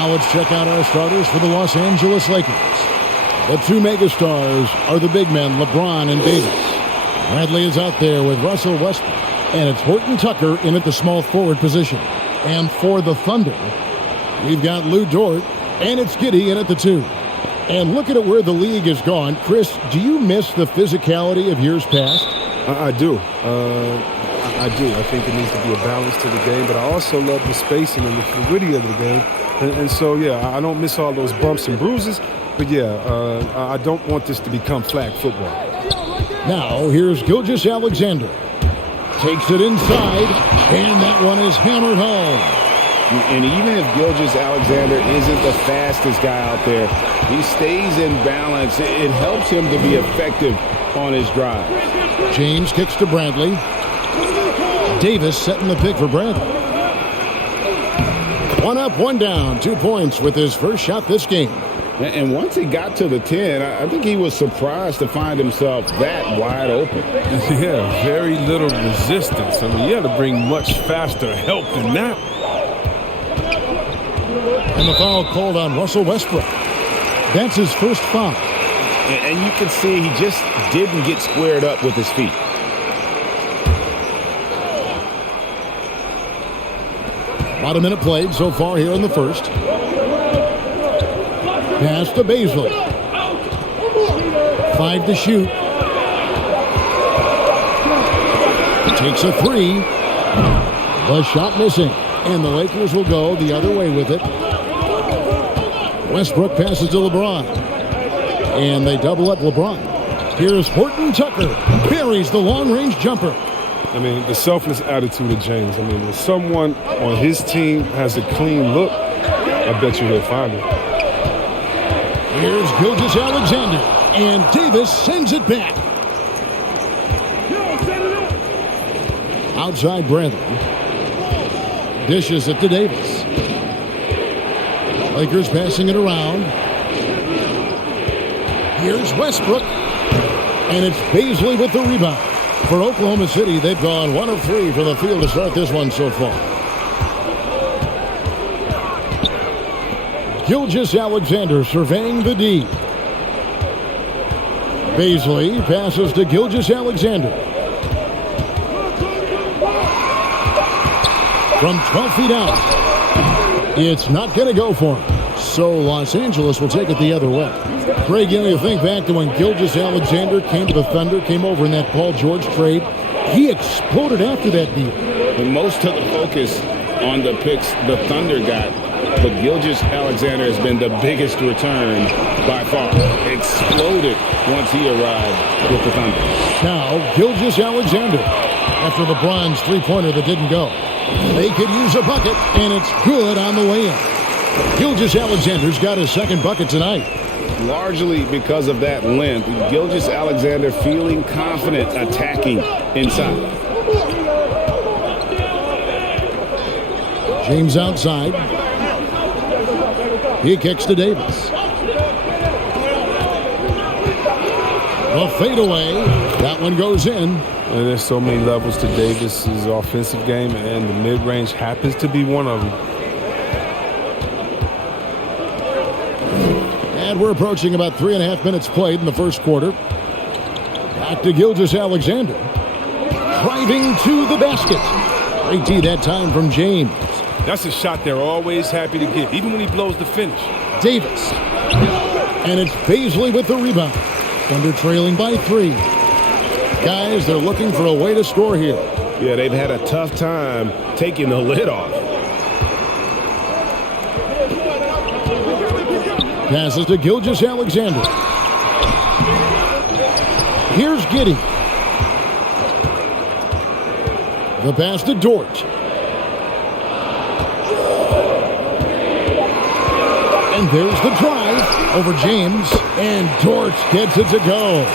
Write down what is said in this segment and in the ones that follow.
Now let's check out our starters for the Los Angeles Lakers. The two megastars are the big men, LeBron and Davis. Bradley is out there with Russell Westbrook. And it's Horton Tucker in at the small forward position. And for the Thunder, we've got Lou Dort, and it's Giddey in at the 2. And looking at where the league has gone, Chris, do you miss the physicality of years past? I do. I do. I think it needs to be a balance to the game, but I also love the spacing and the fluidity of the game. And so, yeah, I don't miss all those bumps and bruises, but, yeah, I don't want this to become flag football. Now, here's Gilgeous-Alexander. Takes it inside, and that one is hammered home. And even if Gilgeous-Alexander isn't the fastest guy out there, he stays in balance. It helps him to be effective on his drive. James kicks to Bradley. Davis setting the pick for Bradley. 1 up, 1 down, 2 points with his first shot this game. And once he got to the 10, I think he was surprised to find himself that wide open. Yeah, very little resistance. I mean, you had to bring much faster help than that. And the foul called on Russell Westbrook. That's his first foul. And you can see he just didn't get squared up with his feet. About a minute played so far here in the first. Pass to Baisley. 5 to shoot. Takes a 3. The shot missing. And the Lakers will go the other way with it. Westbrook passes to LeBron. And they double up LeBron. Here's Horton Tucker. Buries the long-range jumper. I mean, the selfless attitude of James. I mean, if someone on his team has a clean look, I bet you he'll find it. Here's Gilgeous-Alexander. And Davis sends it back. Outside Bradley. Dishes it to Davis. Lakers passing it around. Here's Westbrook. And it's Baisley with the rebound. For Oklahoma City, they've gone 1 of 3 from the field to start this one so far. Gilgeous-Alexander surveying the D. Baisley passes to Gilgeous-Alexander. From 12 feet out. It's not going to go for him. So Los Angeles will take it the other way. Craig, you think back to when Gilgeous-Alexander came to the Thunder, came over in that Paul George trade. He exploded after that deal. And most of the focus on the picks the Thunder got, but Gilgeous-Alexander has been the biggest return by far. Exploded once he arrived with the Thunder. Now, Gilgeous-Alexander, after LeBron's three-pointer that didn't go. They could use a bucket, and it's good on the way in. Gilgeous-Alexander's got his second bucket tonight. Largely because of that length, Gilgeous-Alexander feeling confident attacking inside. James outside. He kicks to Davis. The fadeaway. That one goes in. And there's so many levels to Davis's offensive game, and the mid-range happens to be one of them. And we're approaching about 3.5 minutes played in the first quarter. Back to Gilgeous-Alexander. Driving to the basket. Great D that time from James. That's a shot they're always happy to get, even when he blows the finish. Davis. And it's Baisley with the rebound. Thunder trailing by 3. Guys, they're looking for a way to score here. Yeah, they've had a tough time taking the lid off. Passes to Gilgeous-Alexander. Here's Giddey. The pass to Dort. And there's the drive over James. And Dort gets it to go.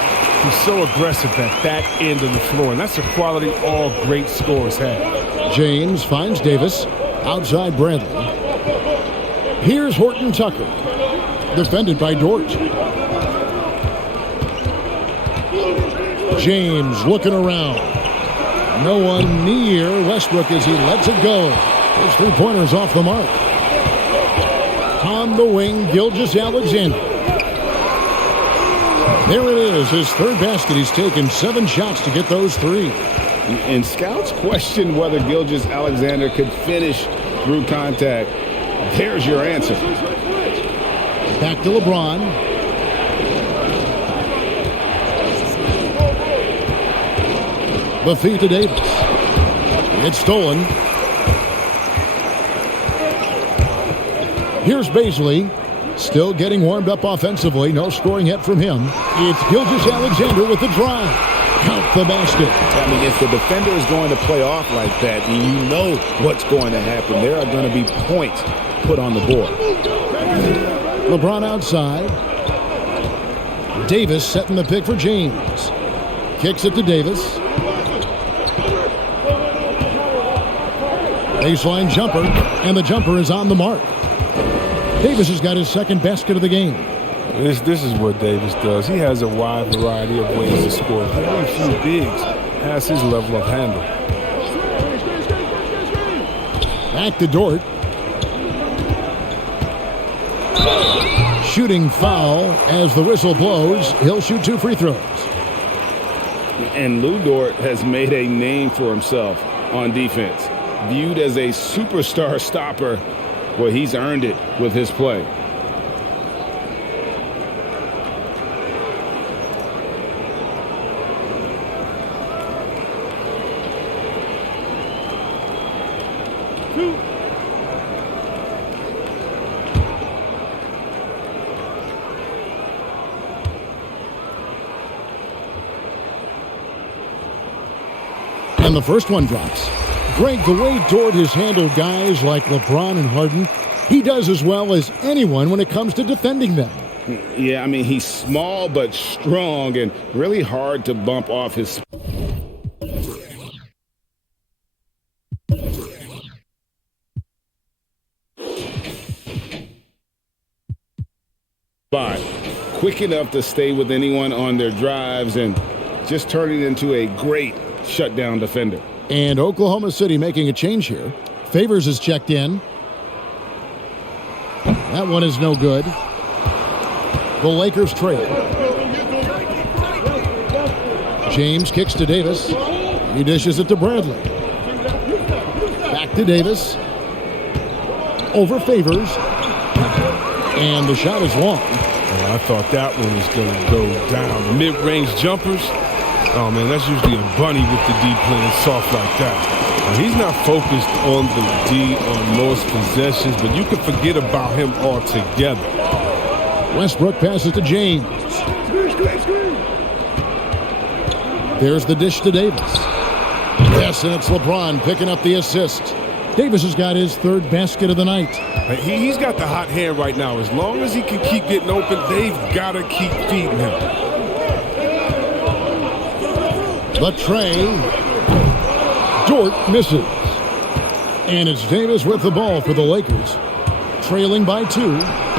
He's so aggressive at that end of the floor, and that's a quality all great scorers have. James finds Davis. Outside Bradley. Here's Horton Tucker. Defended by Dort. James looking around. No one near Westbrook as he lets it go. His three-pointer's off the mark. On the wing, Gilgeous-Alexander. There it is, his third basket. He's taken 7 shots to get those 3. And scouts questioned whether Gilgeous-Alexander could finish through contact. There's your answer. Back to LeBron. The feed to Davis. It's stolen. Here's Baisley. Still getting warmed up offensively. No scoring yet from him. It's Gilgeous-Alexander with the drive. Count the basket. I mean, if the defender is going to play off like that, you know what's going to happen. There are going to be points put on the board. LeBron outside. Davis setting the pick for James. Kicks it to Davis. Baseline jumper, and the jumper is on the mark. Davis has got his second basket of the game. This is what Davis does. He has a wide variety of ways to score. Very few bigs has his level of handle. Back to Dort. Shooting foul as the whistle blows. He'll shoot 2 free throws. And Lou Dort has made a name for himself on defense. Viewed as a superstar stopper, well, he's earned it with his play. And the first one drops. Greg, the way Dort has handled guys like LeBron and Harden, he does as well as anyone when it comes to defending them. Yeah, I mean, he's small but strong and really hard to bump off his spot. Quick enough to stay with anyone on their drives and just turn it into a great shutdown defender. And Oklahoma City making a change here. Favors is checked in. That one is no good. The Lakers trail. James kicks to Davis. He dishes it to Bradley. Back to Davis. Over Favors. And the shot is long. I thought that one was going to go down. Mid-range jumpers. Oh, man, that's usually a bunny with the D playing soft like that. He's not focused on the D on most possessions, but you can forget about him altogether. Westbrook passes to James. There's the dish to Davis. Yes, and it's LeBron picking up the assist. Davis has got his third basket of the night. He's got the hot hand right now. As long as he can keep getting open, they've got to keep feeding him. The tray. Dort misses. And it's Davis with the ball for the Lakers. Trailing by 2.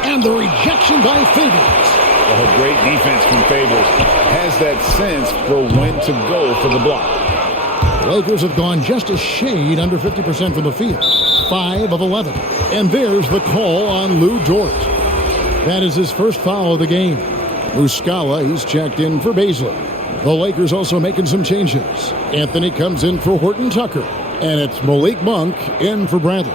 And the rejection by Favors. Oh, great defense from Favors. Has that sense for when to go for the block. Lakers have gone just a shade under 50% from the field. 5 of 11. And there's the call on Lou Dort. That is his first foul of the game. Muscala, he's checked in for Baisley. The Lakers also making some changes. Anthony comes in for Horton Tucker. And it's Malik Monk in for Bradley.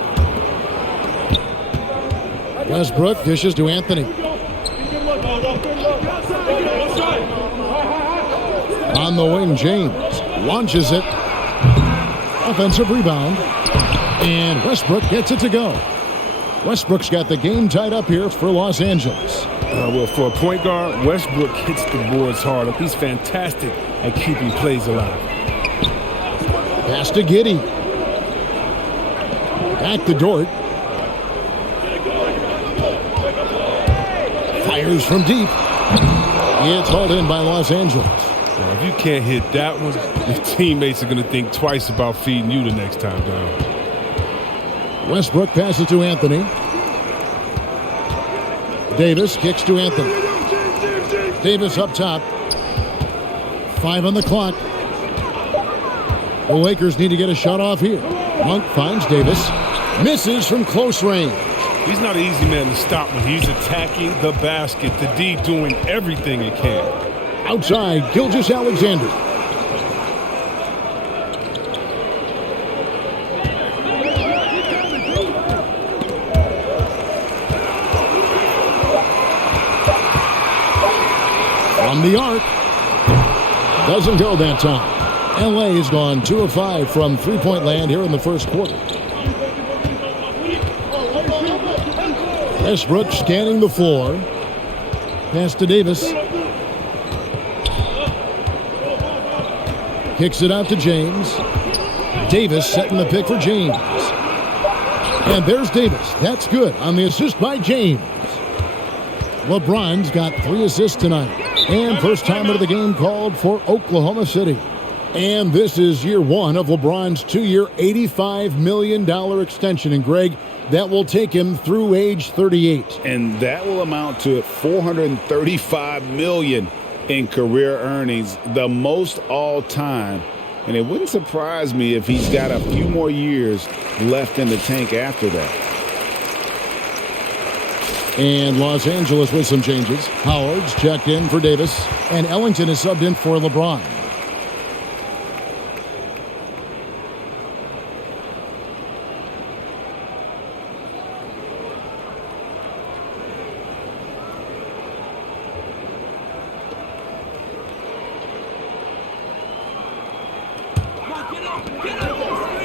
Westbrook dishes to Anthony. On the wing, James launches it. Offensive rebound. And Westbrook gets it to go. Westbrook's got the game tied up here for Los Angeles. Well, for a point guard, Westbrook hits the boards hard. He's fantastic at keeping plays alive. Pass to Giddey. Back to Dort. Fires from deep. It's hauled in by Los Angeles. Now, if you can't hit that one, your teammates are going to think twice about feeding you the next time down. Westbrook passes to Anthony. Davis kicks to Anthony. Davis up top. 5 on the clock. The Lakers need to get a shot off here. Monk finds Davis. Misses from close range. He's not an easy man to stop when he's attacking the basket. The D doing everything it can. Outside, Gilgeous-Alexander. From the arc. Doesn't go that time. LA has gone 2 of 5 from three-point land here in the first quarter. Westbrook scanning the floor. Pass to Davis. Kicks it out to James. Davis setting the pick for James. And there's Davis. That's good on the assist by James. LeBron's got 3 assists tonight. And first time out of the game called for Oklahoma City. And this is year 1 of LeBron's 2-year, $85 million extension. And Greg, that will take him through age 38. And that will amount to $435 million in career earnings, the most all time. And it wouldn't surprise me if he's got a few more years left in the tank after that. And Los Angeles with some changes. Howard's checked in for Davis, and Ellington is subbed in for LeBron.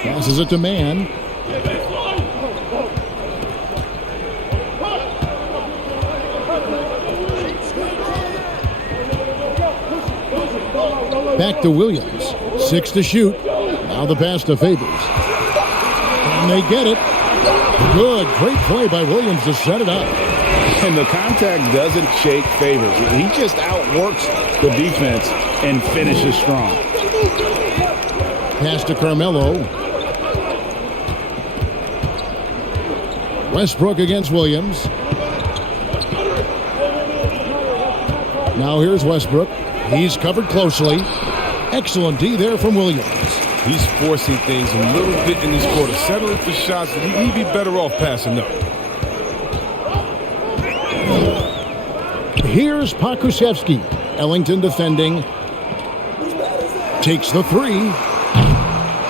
Passes it to Mann. Back to Williams. 6 to shoot. Now the pass to Favors. And they get it. Good. Great play by Williams to set it up. And the contact doesn't shake Favors. He just outworks the defense and finishes strong. Pass to Carmelo. Westbrook against Williams. Now here's Westbrook. He's covered closely. Excellent D there from Williams. He's forcing things a little bit in this quarter. Settling for shots. He'd be better off passing up. Here's Pokusevski. Ellington defending. Takes the 3.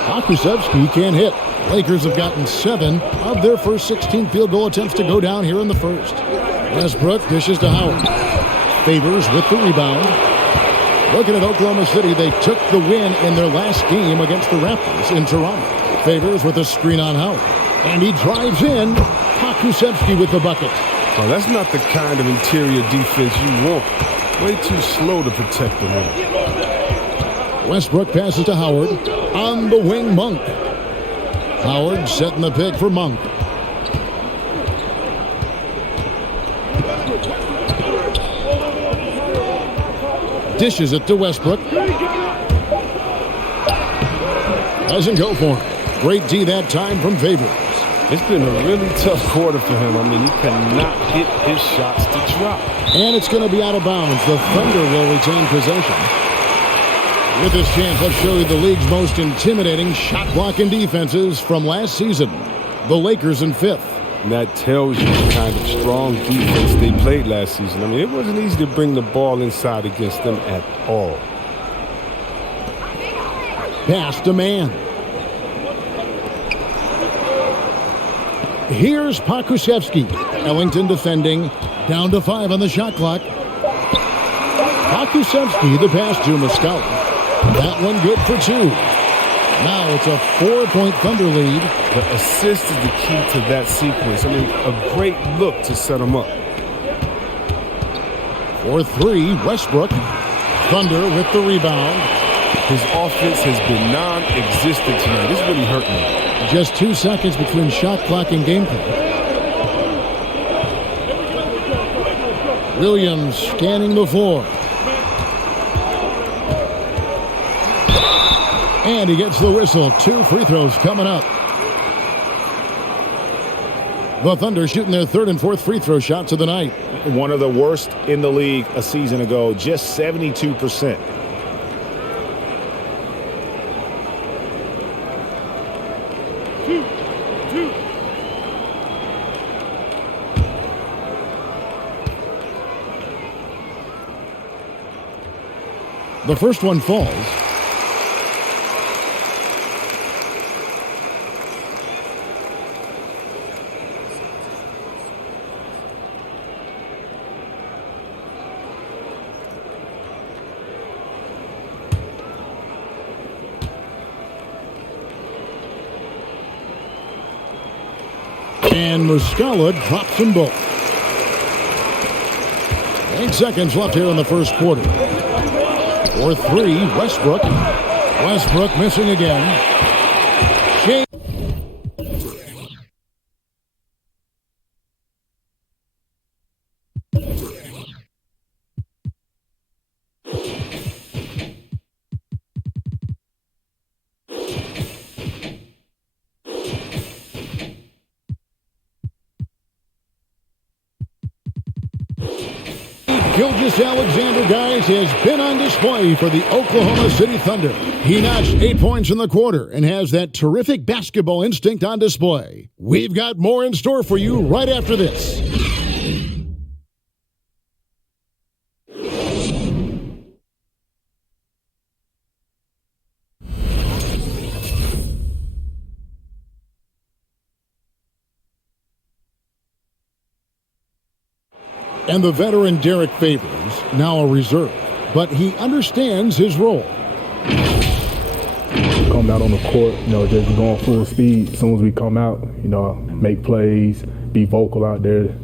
Pokusevski can't hit. Lakers have gotten 7 of their first 16 field goal attempts to go down here in the first. Westbrook dishes to Howard. Favors with the rebound. Looking at Oklahoma City, they took the win in their last game against the Raptors in Toronto. Favors with a screen on Howard. And he drives in. Pokusevski with the bucket. Oh, that's not the kind of interior defense you want. Way too slow to protect the rim. Westbrook passes to Howard. On the wing, Monk. Howard setting the pick for Monk. Dishes it to Westbrook. Doesn't go for it. Great D that time from Favors. It's been a really tough quarter for him. I mean, he cannot hit his shots to drop. And it's going to be out of bounds. The Thunder will retain possession. With this chance, let's show you the league's most intimidating shot-blocking defenses from last season. The Lakers in 5th. And that tells you the kind of strong defense they played last season. I mean, it wasn't easy to bring the ball inside against them at all. Pass to Mann. Here's Pokusevski. Ellington defending. Down to 5 on the shot clock. Pokusevski, the pass to Muscala. That one good for 2. Now it's a 4-point Thunder lead. The assist is the key to that sequence. I mean, a great look to set them up. For 3, Westbrook. Thunder with the rebound. His offense has been non-existent tonight. This really hurt me. Just 2 seconds between shot clock and gameplay. Williams scanning the floor. And he gets the whistle. 2 free throws coming up. The Thunder shooting their 3rd and 4th free throw shots of the night. One of the worst in the league a season ago, just 72%. The first one falls. And Muscala drops them both. 8 seconds left here in the first quarter. For three, Westbrook. Westbrook missing again. Shea. Gilgeous-Alexander, guys, has been on display for the Oklahoma City Thunder. He notched 8 points in the quarter and has that terrific basketball instinct on display. We've got more in store for you right after this. And the veteran Derek Favors, now a reserve, but he understands his role. Come out on the court, just going full speed. As soon as we come out, make plays, be vocal out there.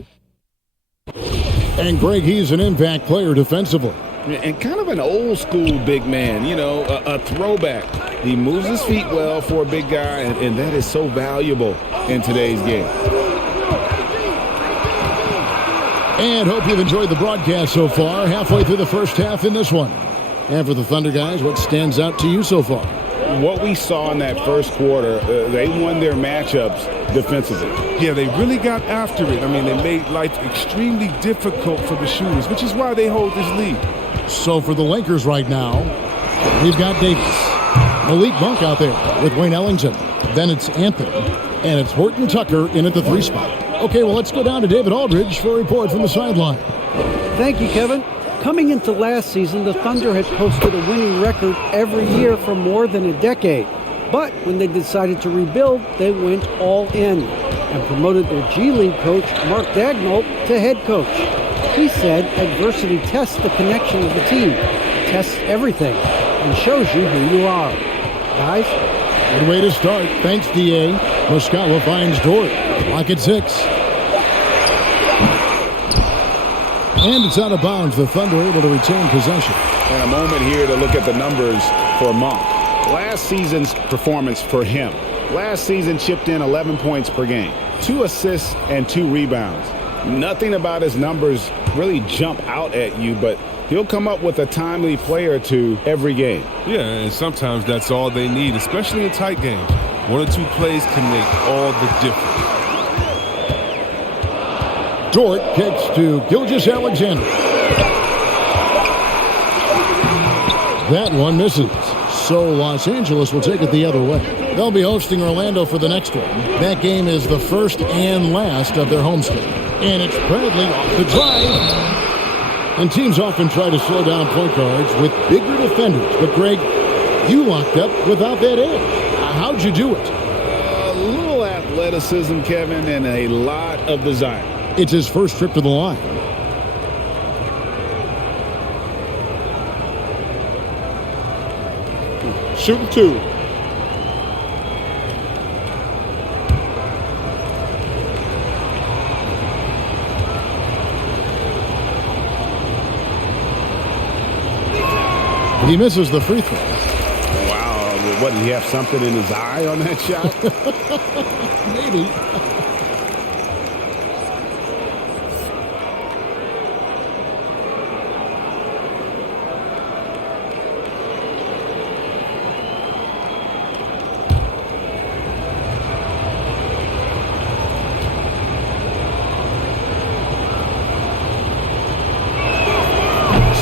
And Greg, he's an impact player defensively. And kind of an old school big man, a throwback. He moves his feet well for a big guy, and that is so valuable in today's game. And hope you've enjoyed the broadcast so far, halfway through the first half in this one. And for the Thunder guys, what stands out to you so far? What we saw in that first quarter, they won their matchups defensively. Yeah, they really got after it. I mean, they made life extremely difficult for the shooters, which is why they hold this lead. So for the Lakers right now, we've got Davis, Malik Monk out there with Wayne Ellington. Then it's Anthony, and it's Horton Tucker in at the 3 spot. Okay, well, let's go down to David Aldridge for a report from the sideline. Thank you, Kevin. Coming into last season, the Thunder had posted a winning record every year for more than a decade. But when they decided to rebuild, they went all in and promoted their G League coach, Mark Daigneault, to head coach. He said adversity tests the connection of the team, tests everything, and shows you who you are. Guys? Good way to start. Thanks, D.A. Muscala finds Dort. Clock at 6. And it's out of bounds. The Thunder able to retain possession. And a moment here to look at the numbers for Monk. Last season's performance for him. Last season chipped in 11 points per game. 2 assists and 2 rebounds. Nothing about his numbers really jump out at you, but he'll come up with a timely play or two every game. Yeah, and sometimes that's all they need, especially in tight games. 1 or 2 plays can make all the difference. Dort kicks to Gilgeous-Alexander. That one misses. So Los Angeles will take it the other way. They'll be hosting Orlando for the next one. That game is the first and last of their homestand. And it's Bradley off the drive. And teams often try to slow down point guards with bigger defenders. But, Greg, you locked up without that edge. How'd you do it? A little athleticism, Kevin, and a lot of desire. It's his first trip to the line. Shooting 2. He misses the free throw. Wow. What, did he have something in his eye on that shot? Maybe.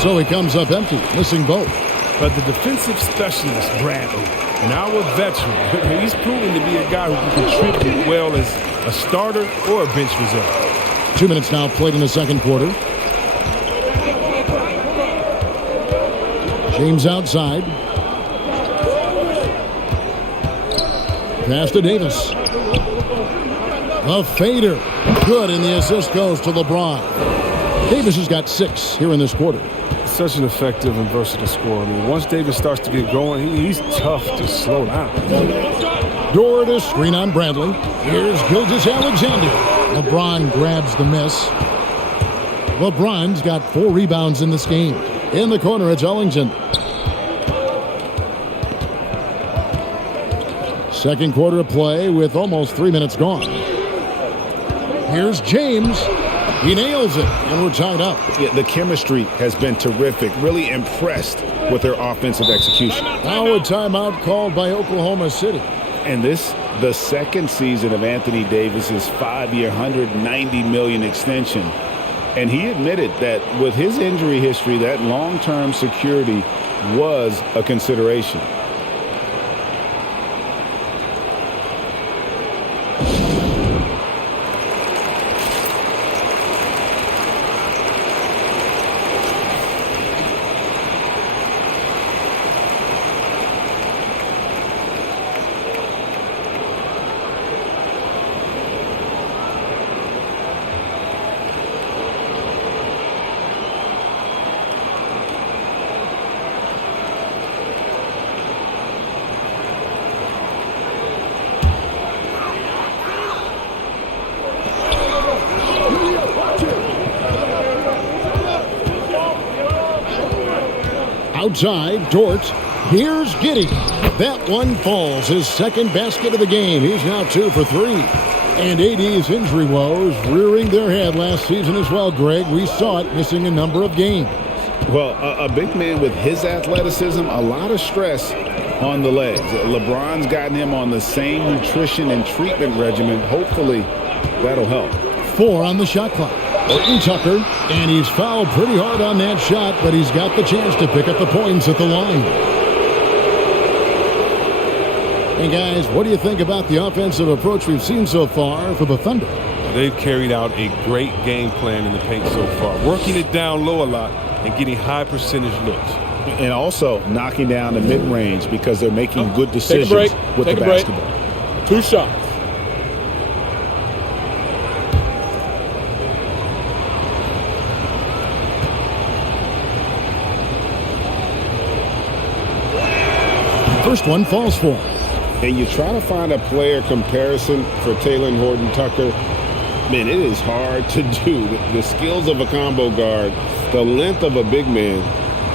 So he comes up empty, missing both. But the defensive specialist, Bradley, now a veteran, he's proven to be a guy who can contribute well as a starter or a bench reserve. 2 minutes now played in the second quarter. James outside. Pass to Davis. A fader. Good, and the assist goes to LeBron. Davis has got 6 here in this quarter. Such an effective and versatile scorer. I mean, once Davis starts to get going, he's tough to slow down. Dort to screen on Bradley. Here's Gilgeous-Alexander. LeBron grabs the miss. LeBron's got 4 rebounds in this game. In the corner, it's Ellington. Second quarter of play with almost 3 minutes gone. Here's James. He nails it, and we're tied up. Yeah, the chemistry has been terrific. Really impressed with their offensive execution. Now a timeout called by Oklahoma City. And this, the second season of Anthony Davis's 5-year, $190 million extension. And he admitted that with his injury history, that long-term security was a consideration. Outside, Dort. Here's Giddey. That one falls. His second basket of the game. He's now 2 for 3. And AD's injury woes rearing their head last season as well, Greg. We saw it missing a number of games. Well, a big man with his athleticism, a lot of stress on the legs. LeBron's gotten him on the same nutrition and treatment regimen. Hopefully, that'll help. 4 on the shot clock. Horton Tucker, and he's fouled pretty hard on that shot, but he's got the chance to pick up the points at the line. Hey, guys, what do you think about the offensive approach we've seen so far for the Thunder? They've carried out a great game plan in the paint so far, working it down low a lot and getting high percentage looks. And also knocking down the mid-range because they're making good decisions with the basketball. 2 shots. First one falls for him. And you try to find a player comparison for Taylor and Horton Tucker. Man, it is hard to do. The skills of a combo guard, the length of a big man,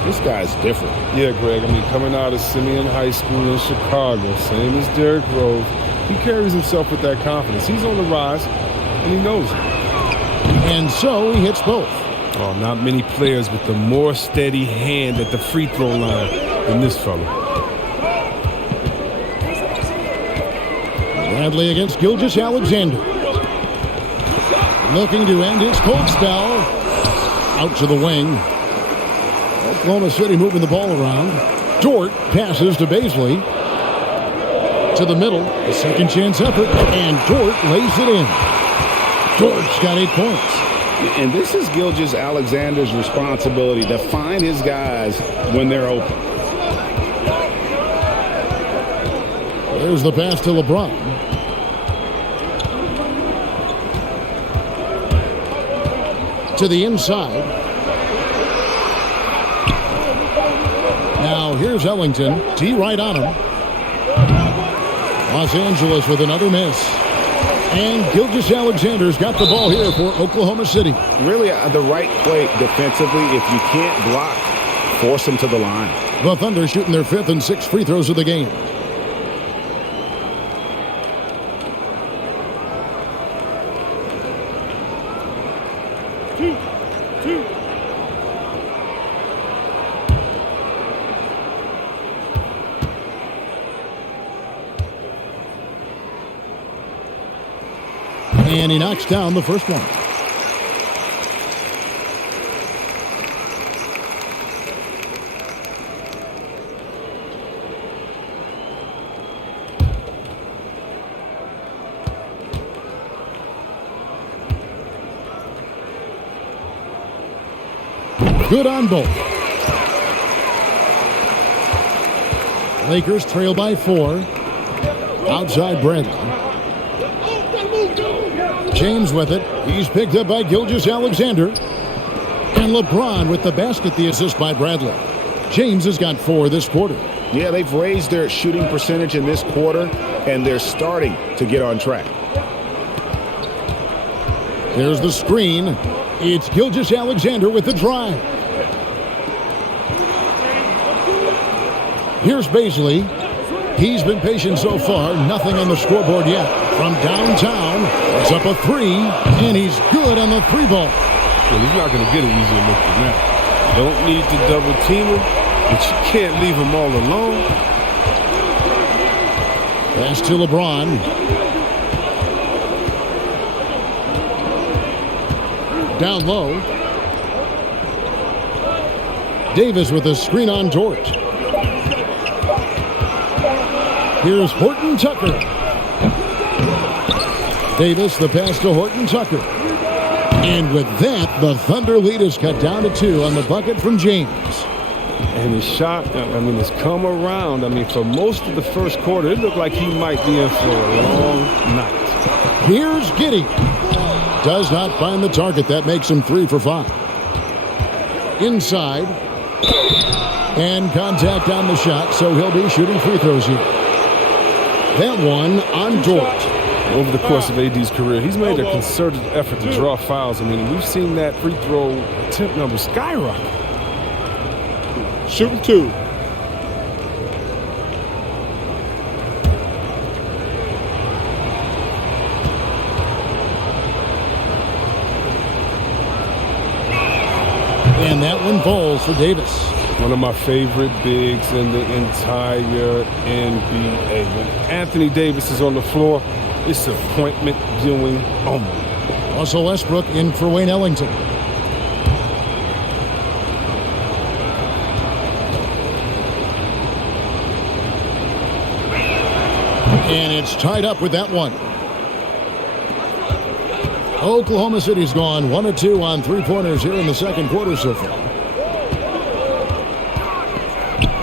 this guy's different. Yeah, Greg, I mean, coming out of Simeon High School in Chicago, same as Derrick Rose, he carries himself with that confidence. He's on the rise, and he knows it. And so he hits both. Oh, not many players with a more steady hand at the free throw line than this fella. Bradley against Gilgeous-Alexander. Looking to end his cold spell. Out to the wing. Oklahoma City moving the ball around. Dort passes to Baisley. To the middle. A second chance effort. And Dort lays it in. Dort's got 8 points. And this is Gilgeous-Alexander's responsibility to find his guys when they're open. There's the pass to LeBron. To the inside. Now here's Ellington. T right on him. Los Angeles with another miss. And Gilgeous-Alexander's got the ball here for Oklahoma City. Really the right play defensively. If you can't block, force them to the line. The Thunder shooting their 5th and 6th free throws of the game. And he knocks down the first one. Good on both. Lakers trail by 4. Outside Bradley. James with it. He's picked up by Gilgeous-Alexander. And LeBron with the basket, the assist by Bradley. James has got 4 this quarter. Yeah, they've raised their shooting percentage in this quarter, and they're starting to get on track. There's the screen. It's Gilgeous-Alexander with the drive. Here's Baisley. He's been patient so far. Nothing on the scoreboard yet. From downtown, it's up a 3, and he's good on the 3 ball. Well, he's not going to get an easier look than that. Don't need to double team him, but you can't leave him all alone. Pass to LeBron. Down low. Davis with a screen on Dort. Here's Horton Tucker. Davis, the pass to Horton Tucker. And with that, the Thunder lead is cut down to 2 on the bucket from James. And his shot, I mean, has come around. I mean, for most of the first quarter, it looked like he might be in for a long night. Here's Giddey. Does not find the target. That makes him 3 for 5. Inside. And contact on the shot, so he'll be shooting free throws here. That one on Dort. Over the course of AD's career, he's made a concerted effort to draw fouls. I mean, we've seen that free throw attempt number skyrocket. Shooting 2. And that one falls for Davis. One of my favorite bigs in the entire NBA. When Anthony Davis is on the floor, it's appointment viewing only. Russell Westbrook in for Wayne Ellington. And it's tied up with that one. Oklahoma City's gone 1 of 2 on 3-pointers here in the second quarter so far.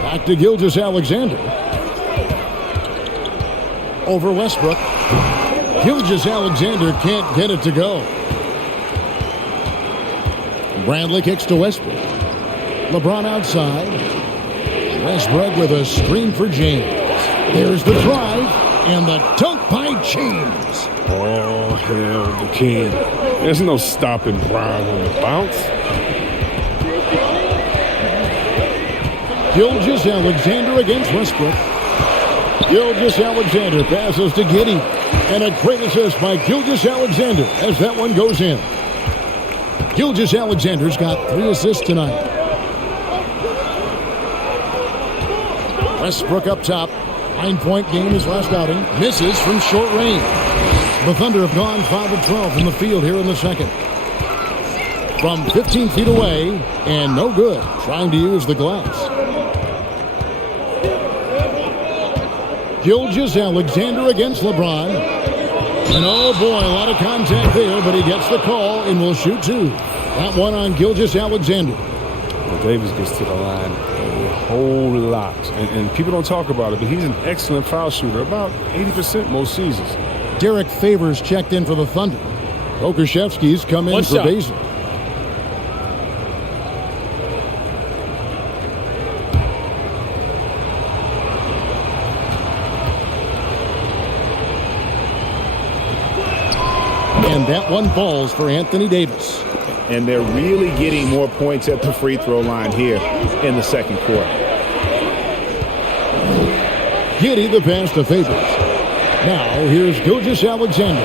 Back to Gilgeous-Alexander. Over Westbrook. Gilgeous-Alexander can't get it to go. Bradley kicks to Westbrook. LeBron outside. Westbrook with a screen for James. There's the drive and the dunk by James. Oh, hell, the king. There's no stopping Brian on the bounce. Gilgeous-Alexander against Westbrook. Gilgeous-Alexander passes to Giddey. And a great assist by Gilgeous-Alexander as that one goes in. Gilgeous-Alexander's got 3 assists tonight. Westbrook up top. 9-point game his last outing. Misses from short range. The Thunder have gone 5 of 12 from the field here in the second. From 15 feet away, and no good. Trying to use the glass. Gilgeous-Alexander against LeBron. And oh boy, a lot of contact there, but he gets the call and will shoot 2. That one on Gilgeous-Alexander. Well, Davis gets to the line a whole lot. And people don't talk about it, but he's an excellent foul shooter, about 80% most seasons. Derek Favors checked in for the Thunder. Okashevsky's come in for Baisley. And that one falls for Anthony Davis. And they're really getting more points at the free throw line here in the second quarter. Giddey the pass to Favors. Now here's Gilgeous-Alexander.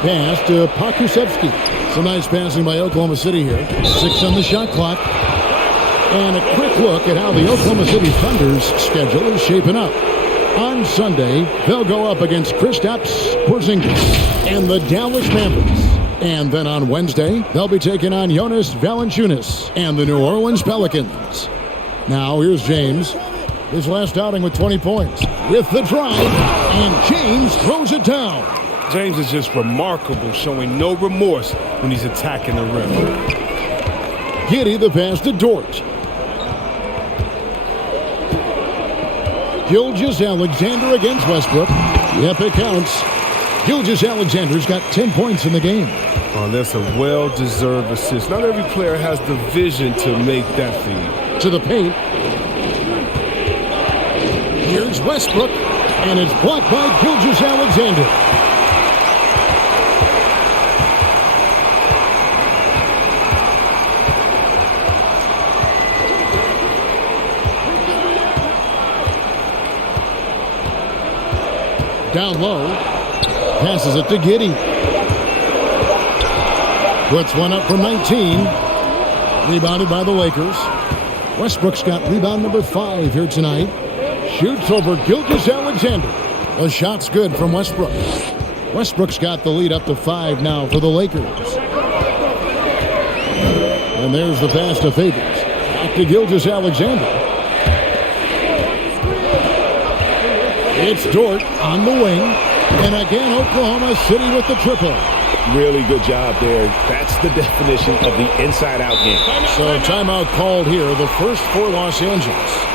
Pass to Pokusevski. Some nice passing by Oklahoma City here. 6 on the shot clock. And a quick look at how the Oklahoma City Thunder's schedule is shaping up. On Sunday, they'll go up against Kristaps Porzingis and the Dallas Mavericks. And then on Wednesday, they'll be taking on Jonas Valanciunas and the New Orleans Pelicans. Now here's James. His last outing with 20 points. With the drive, and James throws it down. James is just remarkable, showing no remorse when he's attacking the rim. Giddey the pass to Dort. Gilgeous-Alexander against Westbrook. Yep, it counts. Gilgeous-Alexander's got 10 points in the game. Oh, that's a well-deserved assist. Not every player has the vision to make that feed. To the paint. Here's Westbrook, and it's blocked by Gilgeous-Alexander. Down low. Passes it to Giddey. Puts one up from 19. Rebounded by the Lakers. Westbrook's got rebound number 5 here tonight. Shoots over Gilgeous-Alexander. The shot's good from Westbrook. Westbrook's got the lead up to 5 now for the Lakers. And there's the pass to Favors. Back to Gilgeous-Alexander. It's Dort on the wing. And again, Oklahoma City with the triple. Really good job there. That's the definition of the inside-out game. So timeout called here, the first for Los Angeles.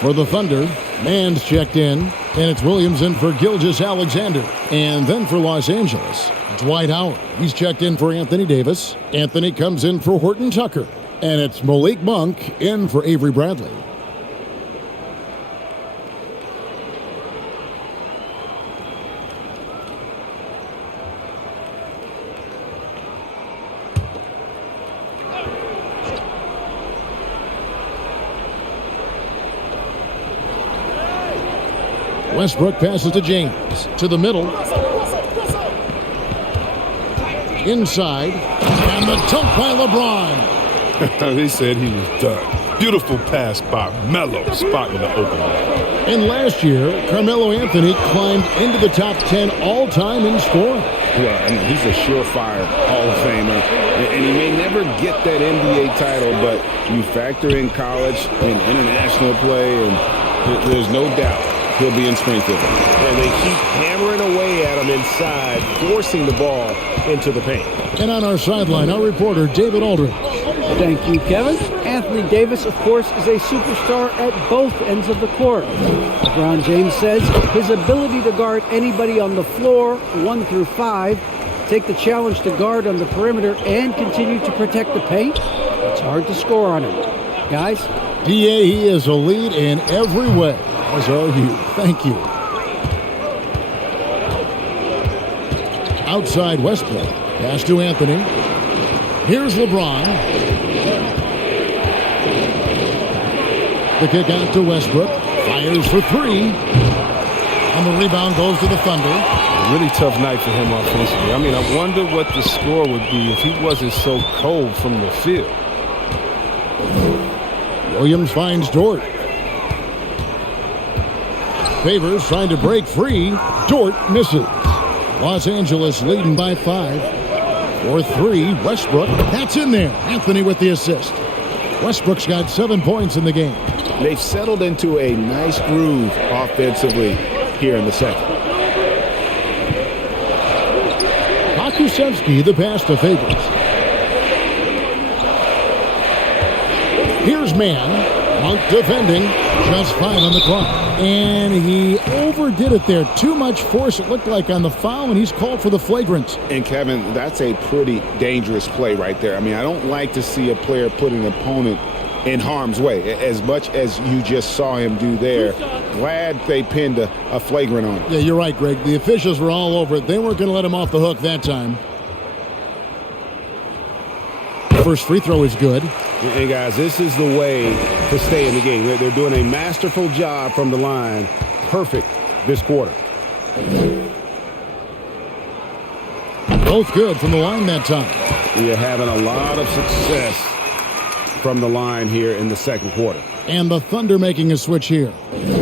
For the Thunder, Mann's checked in, and it's Williams in for Gilgeous-Alexander. And then for Los Angeles, Dwight Howard. He's checked in for Anthony Davis. Anthony comes in for Horton Tucker. And it's Malik Monk in for Avery Bradley. Westbrook passes to James. To the middle. Inside. And the dunk by LeBron. They said he was done. Beautiful pass by Melo, spotting the open man. And last year, Carmelo Anthony climbed into the top 10 all-time in scoring. Yeah, I mean, he's a surefire Hall of Famer. And he may never get that NBA title, but you factor in college and international play, and there's no doubt he'll be in Springfield. And they keep hammering away at him inside, forcing the ball into the paint. And on our sideline, our reporter, David Aldridge. Thank you, Kevin. Anthony Davis, of course, is a superstar at both ends of the court. LeBron James says his ability to guard anybody on the floor, 1 through 5, take the challenge to guard on the perimeter, and continue to protect the paint, it's hard to score on him. Guys? DA, he is a lead in every way. As are you. Thank you. Outside Westbrook. Pass to Anthony. Here's LeBron. The kick out to Westbrook. Fires for 3. And the rebound goes to the Thunder. A really tough night for him offensively. I mean, I wonder what the score would be if he wasn't so cold from the field. Williams finds Dort. Favors trying to break free. Dort misses. Los Angeles leading by 5. 4-3, Westbrook. That's in there. Anthony with the assist. Westbrook's got 7 points in the game. They've settled into a nice groove offensively here in the second. Pokusevski, the pass to Favors. Here's Mann. Monk defending. Just 5 on the clock. And he overdid it there. Too much force, it looked like, on the foul, and he's called for the flagrant. And, Kevin, that's a pretty dangerous play right there. I mean, I don't like to see a player put an opponent in harm's way, as much as you just saw him do there. Glad they pinned a flagrant on him. Yeah, you're right, Greg. The officials were all over it. They weren't going to let him off the hook that time. First free throw is good. And guys, this is the way to stay in the game. They're doing a masterful job from the line. Perfect this quarter. Both good from the line that time. You're having a lot of success from the line here in the second quarter. And the Thunder making a switch here.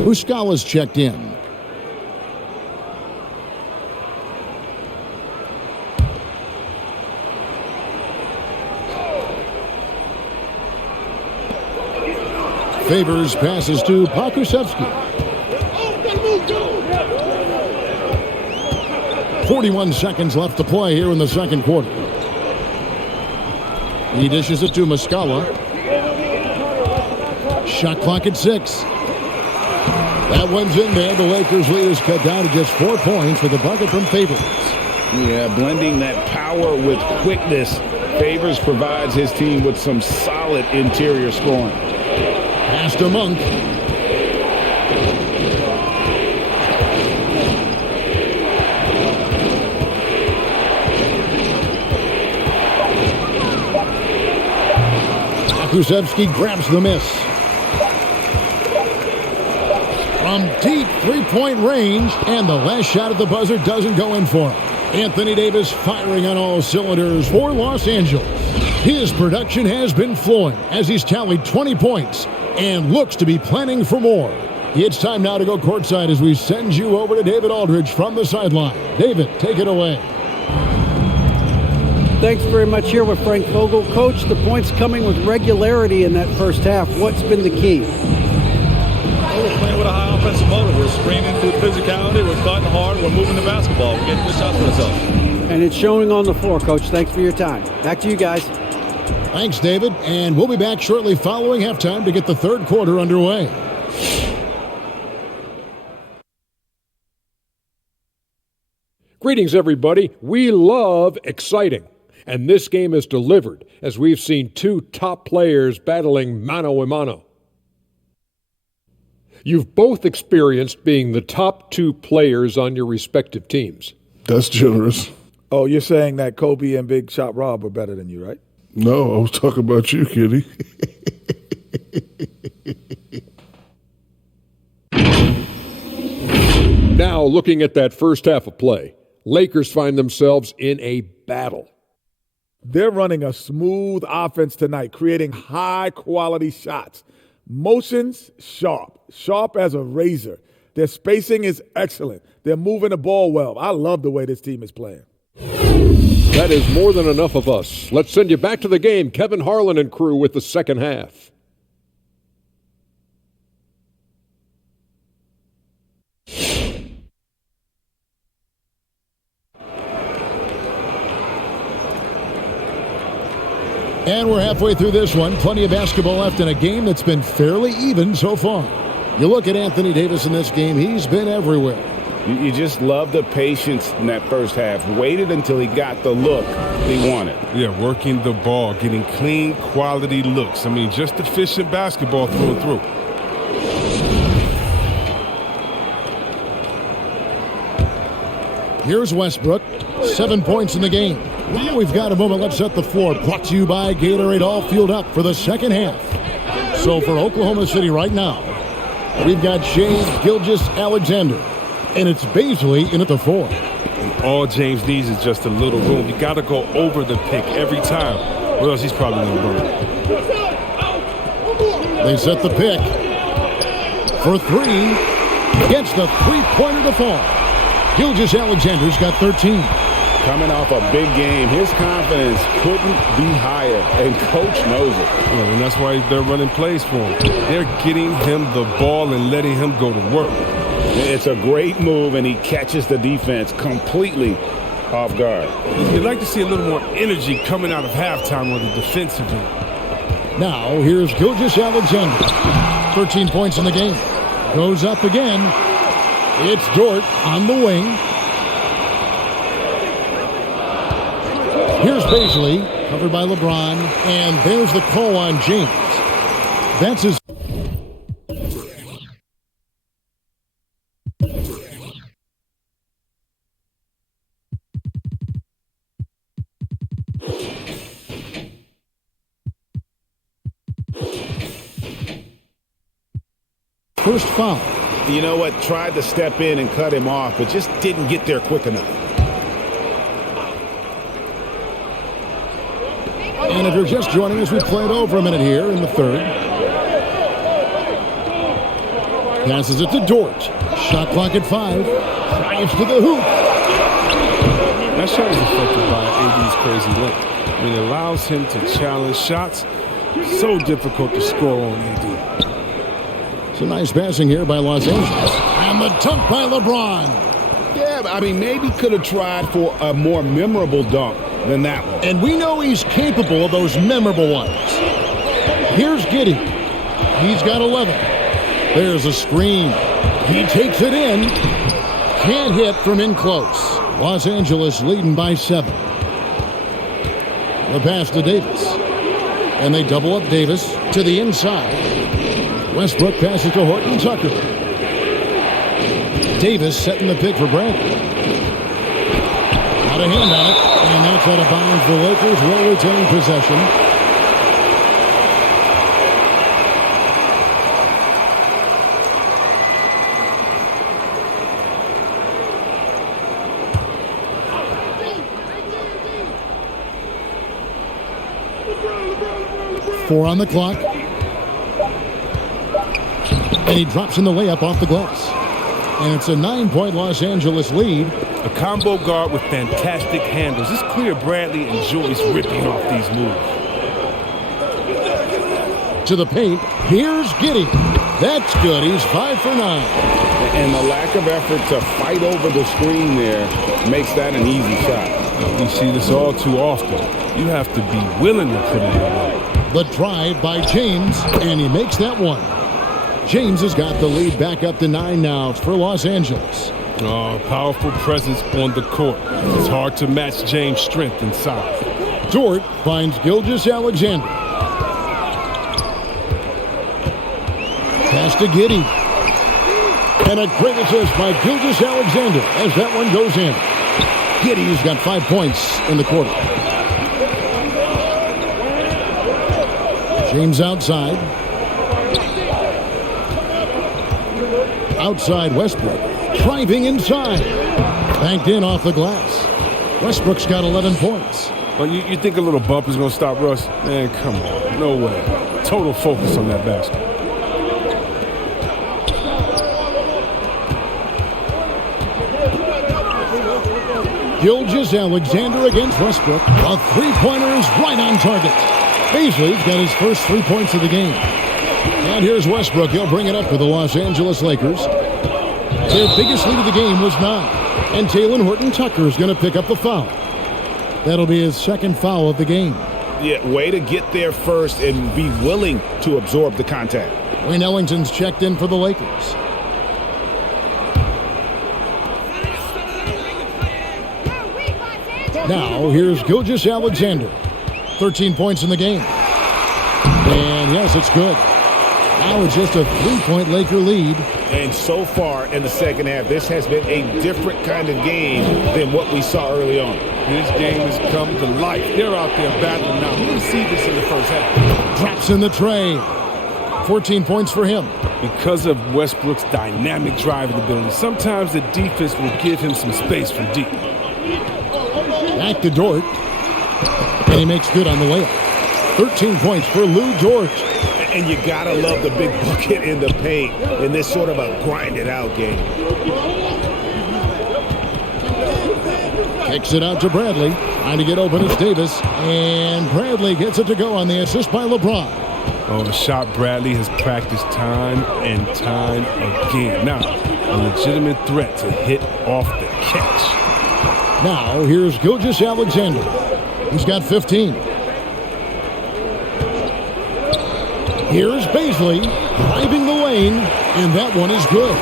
Muscala's checked in. Favors passes to Pokusevski. 41 seconds left to play here in the second quarter. He dishes it to Muscala. Shot clock at 6. That one's in there. The Lakers lead is cut down to just 4 points with a bucket from Favors. Yeah, blending that power with quickness. Favors provides his team with some solid interior scoring. Pass to Monk. Pokusevski grabs the miss. From deep three-point range, and the last shot at the buzzer doesn't go in for him. Anthony Davis firing on all cylinders for Los Angeles. His production has been flowing as he's tallied 20 points and looks to be planning for more. It's time now to go courtside as we send you over to David Aldridge from the sideline. David, take it away. Thanks very much. Here with Frank Vogel. Coach, the points coming with regularity in that first half. What's been the key? Well, we're playing with a high offensive motor. We're screening through physicality. We're cutting hard. We're moving the basketball. We're getting good shots for ourselves. And it's showing on the floor, Coach. Thanks for your time. Back to you guys. Thanks, David. And we'll be back shortly following halftime to get the third quarter underway. Greetings, everybody. We love exciting. And this game is delivered as we've seen two top players battling mano a mano. You've both experienced being the top two players on your respective teams. That's generous. Oh, you're saying that Kobe and Big Shot Rob are better than you, right? No, I was talking about you, Kitty. Now, looking at that first half of play, Lakers find themselves in a battle. They're running a smooth offense tonight, creating high-quality shots. Motions, sharp as a razor. Their spacing is excellent. They're moving the ball well. I love the way this team is playing. That is more than enough of us. Let's send you back to the game. Kevin Harlan and crew with the second half. And we're halfway through this one. Plenty of basketball left in a game that's been fairly even so far. You look at Anthony Davis in this game, he's been everywhere. You just love the patience in that first half. Waited until he got the look he wanted. Yeah, working the ball, getting clean, quality looks. I mean, just efficient basketball through and through. Here's Westbrook, 7 points in the game. Now we've got a moment. Let's set the floor. Brought to you by Gatorade. All fueled up for the second half. So for Oklahoma City right now, we've got Shea Gilgeous-Alexander, and it's Baisley in at the 4. And all James needs is just a little room. You got to go over the pick every time, or else he's probably going to run it. They set the pick for 3. Gets the three-pointer to fall. Gilgeous-Alexander's got 13. Coming off a big game, his confidence couldn't be higher, and Coach knows it. Well, and that's why they're running plays for him. They're getting him the ball and letting him go to work. It's a great move, and he catches the defense completely off guard. You'd like to see a little more energy coming out of halftime on the defensive end. Now, here's Gilgeous-Alexander. 13 points in the game. Goes up again. It's Dort on the wing. Here's Baisley, covered by LeBron, and there's the call on James. That's his. first foul. You know what? Tried to step in and cut him off, but just didn't get there quick enough. And if you're just joining us, we played over a minute here in the third. Passes it to Dort. Shot clock at 5. Drives to the hoop. That shot is affected by AD's crazy length. I mean, it allows him to challenge shots. So difficult to score on AD. Some nice passing here by Los Angeles. And the dunk by LeBron. Yeah, I mean, maybe could have tried for a more memorable dunk than that one. And we know he's capable of those memorable ones. Here's Giddey. He's got 11. There's a screen. He takes it in. Can't hit from in close. Los Angeles leading by 7. The pass to Davis. And they double up Davis to the inside. Westbrook passes to Horton Tucker. Davis setting the pick for Bradley. Got a hand on it. And that's out of bounds. The Lakers will retain possession. Four on the clock. And he drops in the layup off the glass. And it's a 9-point Los Angeles lead. A combo guard with fantastic handles. It's clear Bradley enjoys ripping off these moves. To the paint. Here's Giddey. That's good. He's 5 for 9. And the lack of effort to fight over the screen there makes that an easy shot. We see this all too often. You have to be willing to put it away. The drive by James, and he makes that one. James has got the lead back up to 9 now for Los Angeles. Oh, powerful presence on the court. It's hard to match James' strength and size. Dort finds Gilgeous-Alexander. Pass to Giddey. And a great assist by Gilgeous-Alexander as that one goes in. Giddey's got 5 points in the quarter. James outside. Outside Westbrook. Driving inside. Banked in off the glass. Westbrook's got 11 points. Well, you think a little bump is going to stop Russ? Man, come on. No way. Total focus on that basket. Gilgeous-Alexander against Westbrook. A three-pointer is right on target. Beasley's got his first 3 points of the game. And here's Westbrook. He'll bring it up for the Los Angeles Lakers. Their biggest lead of the game was 9. And Talen Horton-Tucker is going to pick up the foul. That'll be his second foul of the game. Yeah, way to get there first and be willing to absorb the contact. Wayne Ellington's checked in for the Lakers. Now, here's Gilgeous-Alexander. 13 points in the game. And yes, it's good. Now it's just a 3-point Laker lead. And so far in the second half, this has been a different kind of game than what we saw early on. This game has come to life. They're out there battling now. We didn't see this in the first half. Drops in the tray. 14 points for him. Because of Westbrook's dynamic driving ability, sometimes the defense will give him some space from deep. Back to Dort. And he makes good on the layup. 13 points for Lou Dort. And you gotta love the big bucket in the paint in this sort of a grinded-out game. Kicks it out to Bradley. Trying to get open is Davis. And Bradley gets it to go on the assist by LeBron. Oh, the shot Bradley has practiced time and time again. Now, a legitimate threat to hit off the catch. Now, here's Gilgeous-Alexander. He's got 15. Here's Beasley driving the lane, and that one is good.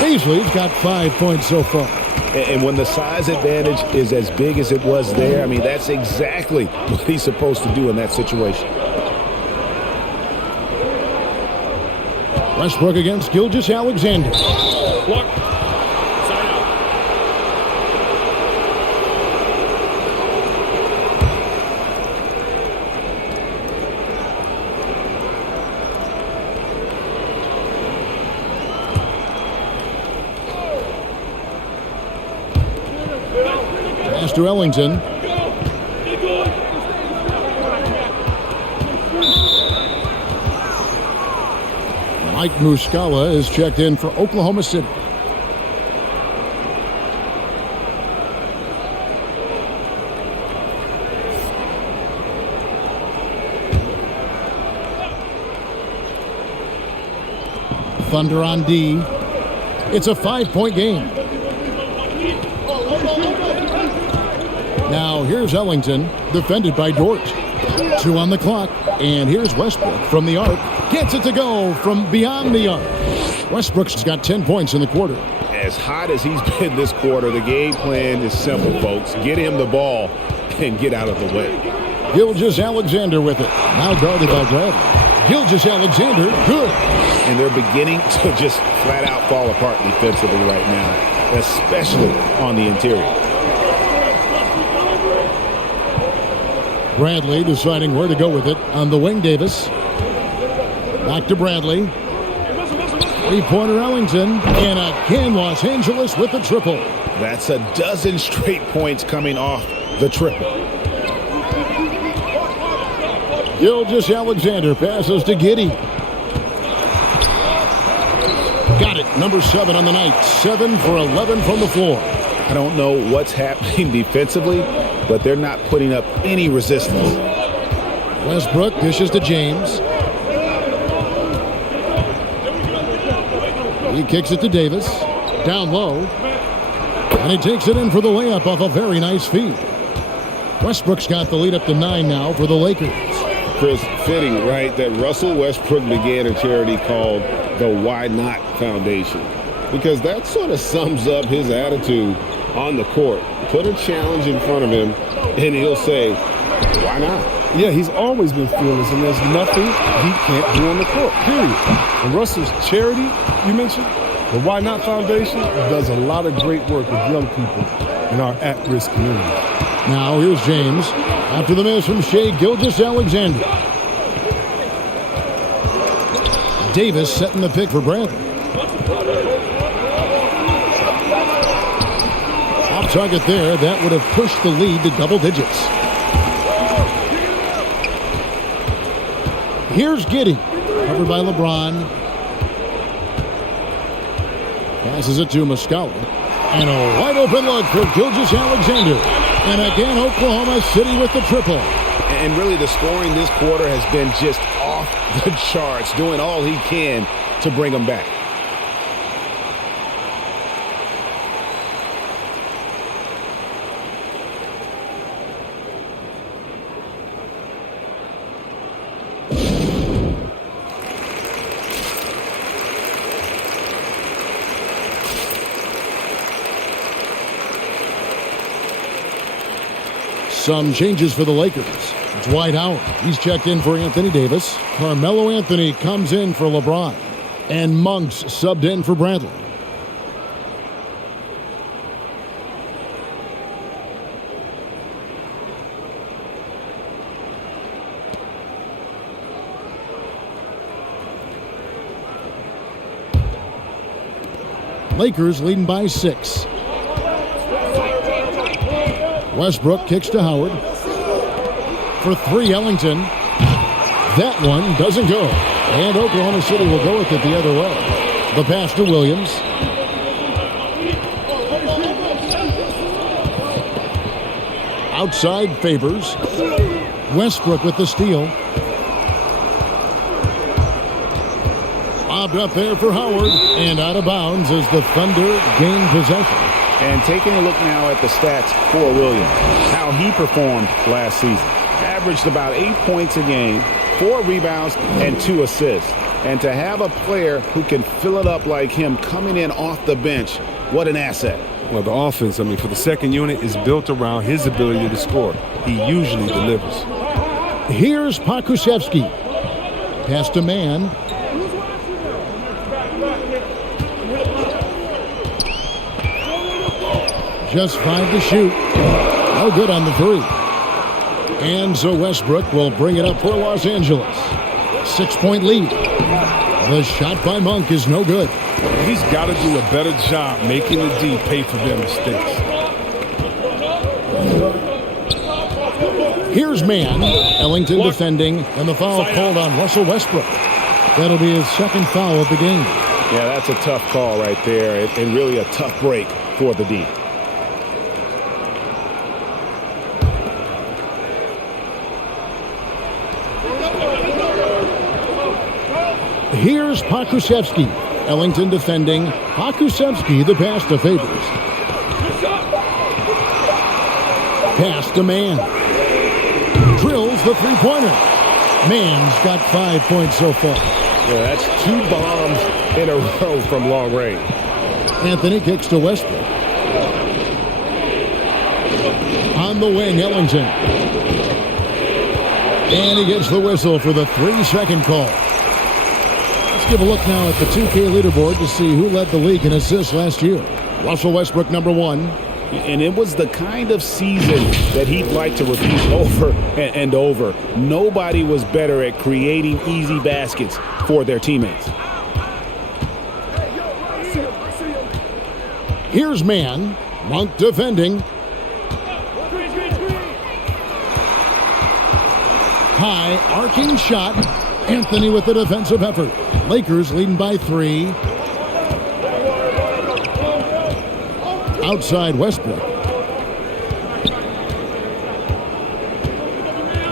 Beasley's got 5 points so far. And when the size advantage is as big as it was there, I mean, that's exactly what he's supposed to do in that situation. Westbrook against Gilgeous-Alexander. Block. Side out. Pass to Ellington. Mike Muscala is checked in for Oklahoma City. Thunder on D. It's a 5-point game. Now here's Ellington, defended by Dort. 2 on the clock, and here's Westbrook from the arc. Gets it to go from beyond the arc. Westbrook's got 10 points in the quarter. As hot as he's been this quarter, the game plan is simple, folks. Get him the ball and get out of the way. Gilgeous-Alexander with it. Now guarded by Bradley. Gilgeous-Alexander, good. And they're beginning to just flat out fall apart defensively right now, especially on the interior. Bradley deciding where to go with it on the wing. Davis. Back to Bradley. Three-pointer Ellington. And again, Los Angeles with the triple. That's a dozen straight points coming off the triple. Gilgeous-Alexander passes to Giddey. Got it. Number 7 on the night. 7 for 11 from the floor. I don't know what's happening defensively, but they're not putting up any resistance. Westbrook dishes to James. He kicks it to Davis. Down low. And he takes it in for the layup off a very nice feed. Westbrook's got the lead up to 9 now for the Lakers. Chris, fitting, right, that Russell Westbrook began a charity called the Why Not Foundation, because that sort of sums up his attitude on the court. Put a challenge in front of him, and he'll say, why not? Yeah, he's always been fearless, and there's nothing he can't do on the court, period. And Russell's charity, you mentioned, the Why Not Foundation, does a lot of great work with young people in our at-risk community. Now here's James. After the miss from Shai Gilgeous-Alexander. Davis setting the pick for Bradley. Off target there. That would have pushed the lead to double digits. Here's Giddey. Covered by LeBron. Passes it to Muscala. And a wide open look for Gilgeous-Alexander. And again, Oklahoma City with the triple. And really, the scoring this quarter has been just off the charts, doing all he can to bring them back. Some changes for the Lakers. Dwight Howard, he's checked in for Anthony Davis. Carmelo Anthony comes in for LeBron. And Monks subbed in for Bradley. Lakers leading by 6. Westbrook kicks to Howard. For 3, Ellington. That one doesn't go. And Oklahoma City will go with it the other way. The pass to Williams. Outside Favors. Westbrook with the steal. Lobbed up there for Howard. And out of bounds as the Thunder gain possession. And taking a look now at the stats for Williams, how he performed last season. Averaged about 8 points a game, 4 rebounds, and 2 assists. And to have a player who can fill it up like him coming in off the bench, what an asset. Well, the offense, for the second unit is built around his ability to score. He usually delivers. Here's Pokusevski. Pass to Mann. Just 5 to shoot. No good on the 3. And so Westbrook will bring it up for Los Angeles. 6-point lead. The shot by Monk is no good. He's got to do a better job making the D pay for their mistakes. Here's man. Ellington defending, and the foul called on Russell Westbrook. That'll be his second foul of the game. Yeah, that's a tough call right there, and really a tough break for the D. Here's Pokusevski. Ellington defending. Pokusevski, the pass to Favors. Pass to Man. Drills the three-pointer. Man's got 5 points so far. Yeah, that's 2 bombs in a row from long range. Anthony kicks to Westbrook. On the wing, Ellington. And he gets the whistle for the 3-second call. Let's give a look now at the 2K leaderboard to see who led the league in assists last year. Russell Westbrook, number 1. And it was the kind of season that he'd like to repeat over and over. Nobody was better at creating easy baskets for their teammates. Here's man. Monk defending. High arcing shot. Anthony with the defensive effort. Lakers leading by 3. Outside Westbrook.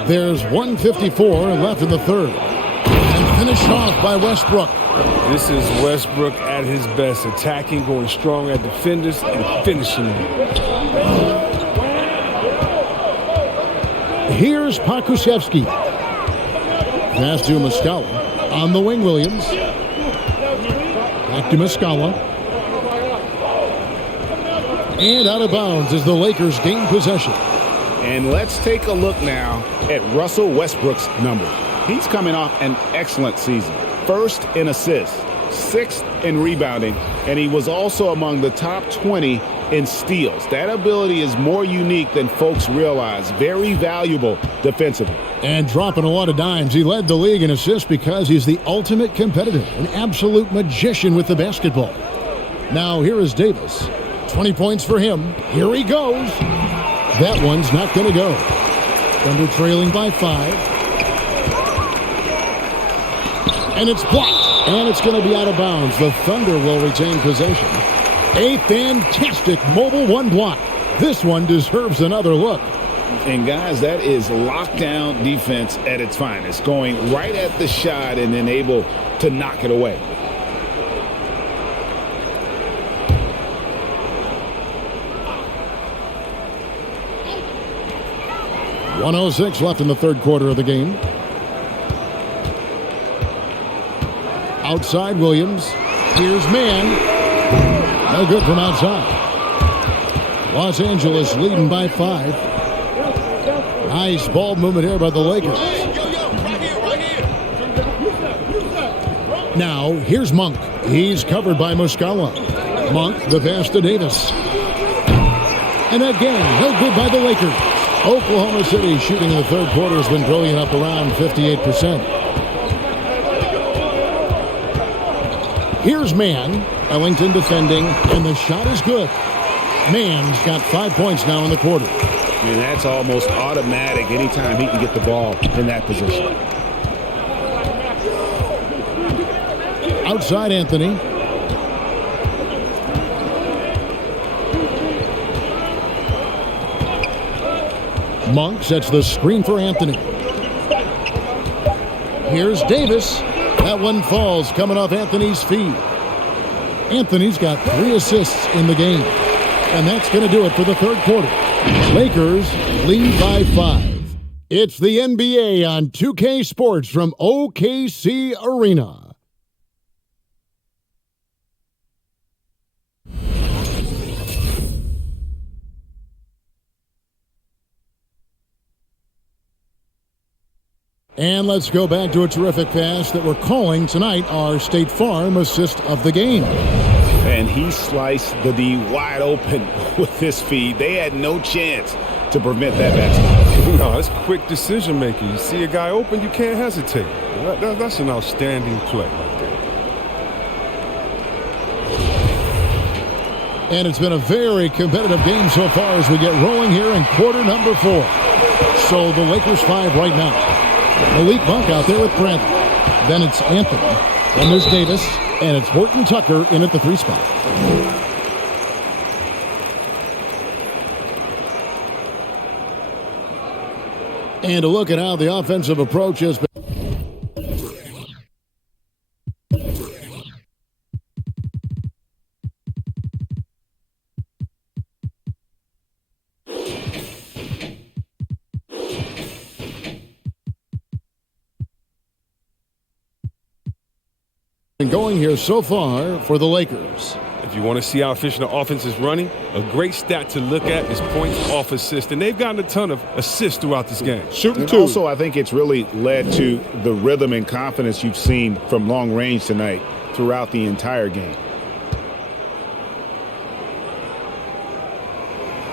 There's 1:54 left in the third. And finished off by Westbrook. This is Westbrook at his best, attacking, going strong at defenders, and finishing them. Here's Pokusevski. Pass to Muscala. On the wing, Williams. Back to Muscala. And out of bounds as the Lakers gain possession. And let's take a look now at Russell Westbrook's numbers. He's coming off an excellent season. First in assists, 6th in rebounding, and he was also among the top 20 in steals. That ability is more unique than folks realize. Very valuable defensively. And dropping a lot of dimes. He led the league in assists because he's the ultimate competitor, an absolute magician with the basketball. Now here is Davis. 20 points for him. Here he goes. That one's not going to go. Thunder trailing by 5. And it's blocked. And it's going to be out of bounds. The Thunder will retain possession. A fantastic mobile 1 block. This one deserves another look. And guys, that is lockdown defense at its finest. Going right at the shot and then able to knock it away. .106 left in the third quarter of the game. Outside Williams. Here's man. No good from outside. Los Angeles leading by 5. Nice ball movement here by the Lakers. Now here's Monk. He's covered by Muscala. Monk, the pass to Davis. And again, no good by the Lakers. Oklahoma City shooting in the third quarter has been brilliant, up around 58%. Here's Man. Ellington defending, and the shot is good. Man's got 5 points now in the quarter. And that's almost automatic anytime he can get the ball in that position. Outside Anthony. Monk sets the screen for Anthony. Here's Davis. That one falls coming off Anthony's feet. Anthony's got 3 assists in the game. And that's going to do it for the third quarter. Lakers lead by 5. It's the NBA on 2K Sports from OKC Arena. And let's go back to a terrific pass that we're calling tonight our State Farm assist of the game. And he sliced the D wide open with his feed. They had no chance to prevent that basket. No, that's quick decision making. You see a guy open, you can't hesitate. That's an outstanding play right there. And it's been a very competitive game so far as we get rolling here in quarter number 4. So the Lakers 5 right now. Malik Monk out there with Bradley. Then it's Anthony. Then there's Davis. And it's Horton Tucker in at the 3 spot. And a look at how the offensive approach has been. Going here so far for the Lakers. If you want to see how efficient the offense is running, a great stat to look at is points off assist. And they've gotten a ton of assists throughout this game. Shooting And two. also, I think it's really led to the rhythm and confidence you've seen from long range tonight throughout the entire game.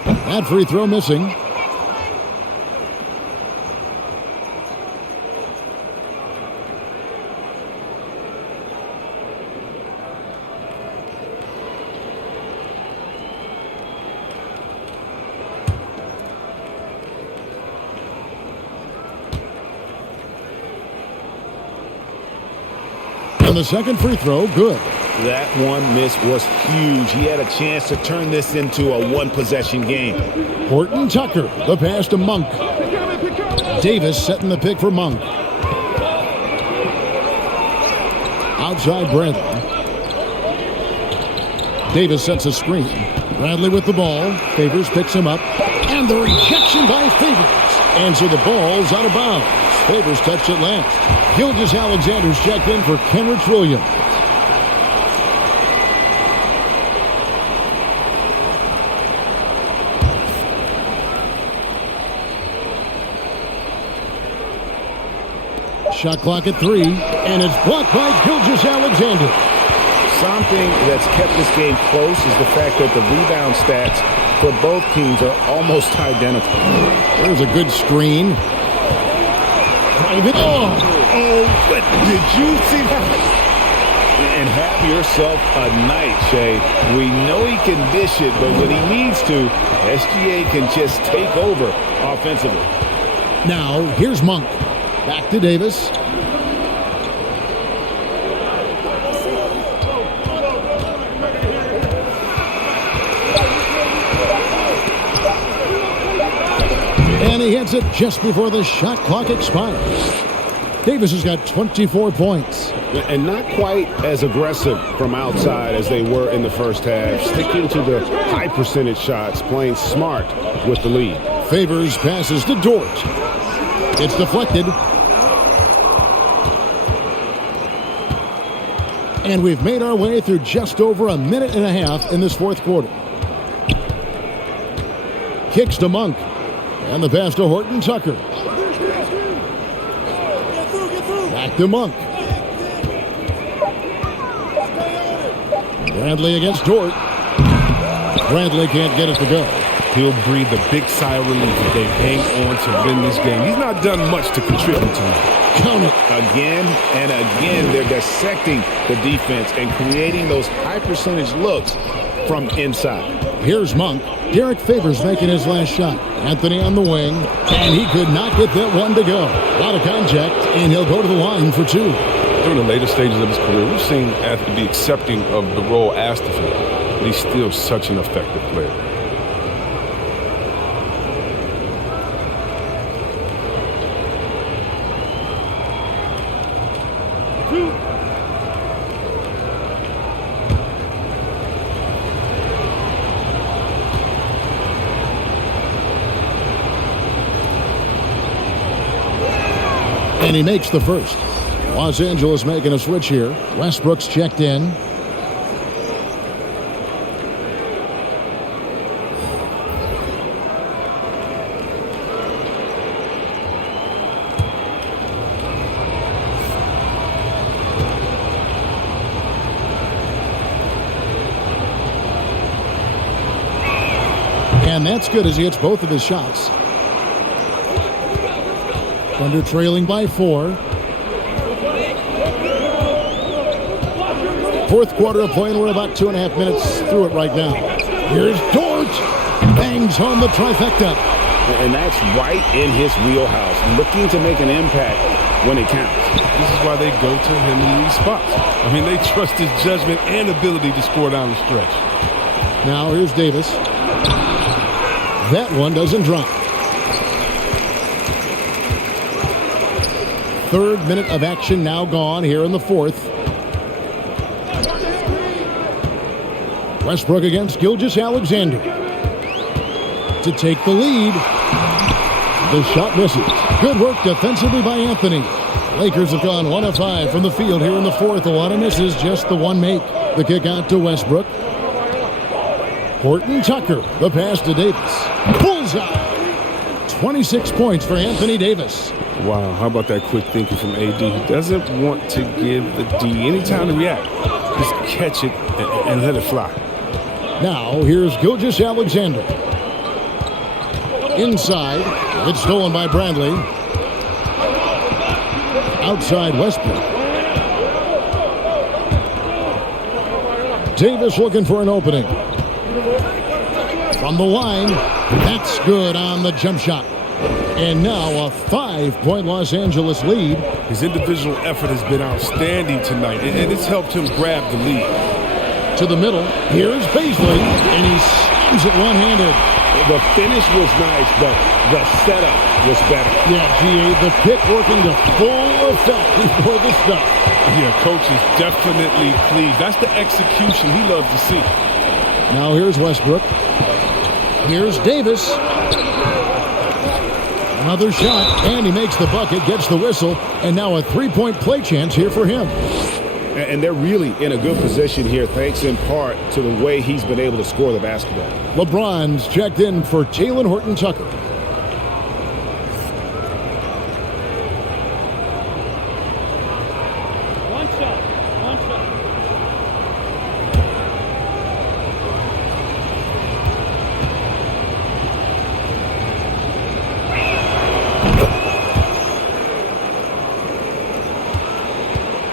That free throw missing. And the second free throw, good. That one miss was huge. He had a chance to turn this into a one-possession game. Horton Tucker, the pass to Monk. Davis setting the pick for Monk. Outside Bradley. Davis sets a screen. Bradley with the ball. Favors picks him up. And the rejection by Favors. And so the ball's out of bounds. Favors touched it last. Gilgeous-Alexander's checked in for Kenrich Williams. Shot clock at 3, and it's blocked by Gilgeous-Alexander. Something that's kept this game close is the fact that the rebound stats for both teams are almost identical. There's a good screen. But did you see that? And have yourself a night, Shay. We know he can dish it, but when he needs to, SGA can just take over offensively. Now, here's Monk. Back to Davis. And he hits it just before the shot clock expires. Davis has got 24 points. And not quite as aggressive from outside as they were in the first half. Sticking to the high percentage shots, playing smart with the lead. Favors passes to Dort. It's deflected. And we've made our way through just over a minute and a half in this fourth quarter. Kicks to Monk. And the pass to Horton Tucker. Back to Monk. Bradley against Dort. Bradley can't get it to go. He'll breathe a big sigh of relief if they hang on to win this game. He's not done much to contribute to it. Count it. Again and again, they're dissecting the defense and creating those high percentage looks from inside. Here's Monk. Derek Favors making his last shot. Anthony on the wing, and he could not get that one to go. A lot of contact, and he'll go to the line for 2. During the later stages of his career, we've seen Anthony be accepting of the role asked of him, but he's still such an effective player. And he makes the first. Los Angeles making a switch here. Westbrook's checked in. And that's good as he hits both of his shots. Thunder trailing by 4. Fourth quarter of play, and we're about 2.5 minutes through it right now. Here's Dort. Bangs home the trifecta. And that's right in his wheelhouse, looking to make an impact when it counts. This is why they go to him in these spots. I mean, they trust his judgment and ability to score down the stretch. Now here's Davis. That one doesn't drop. Third minute of action now gone here in the fourth. Westbrook against Gilgeous-Alexander to take the lead. The shot misses. Good work defensively by Anthony. Lakers have gone 1 of 5 from the field here in the fourth. A lot of misses, just the one make. The kick out to Westbrook. Horton Tucker, the pass to Davis. Bullseye! 26 points for Anthony Davis. Wow, how about that quick thinking from AD? He doesn't want to give the D any time to react. Just catch it and let it fly. Now, here's Gilgeous-Alexander. Inside, it's stolen by Bradley. Outside Westbrook. Davis looking for an opening. From the line, that's good on the jump shot. And now a 5-point Los Angeles lead. His individual effort has been outstanding tonight, and it's helped him grab the lead. To the middle, here's Paisley, and he slams it one-handed. The finish was nice, but the setup was better. Yeah, G.A., the pick working to full effect before the stop. Yeah, coach is definitely pleased. That's the execution he loves to see. Now here's Westbrook. Here's Davis. Another shot, and he makes the bucket, gets the whistle, and now a three-point play chance here for him. And they're really in a good position here, thanks in part to the way he's been able to score the basketball. LeBron's checked in for Jalen Horton Tucker. One shot.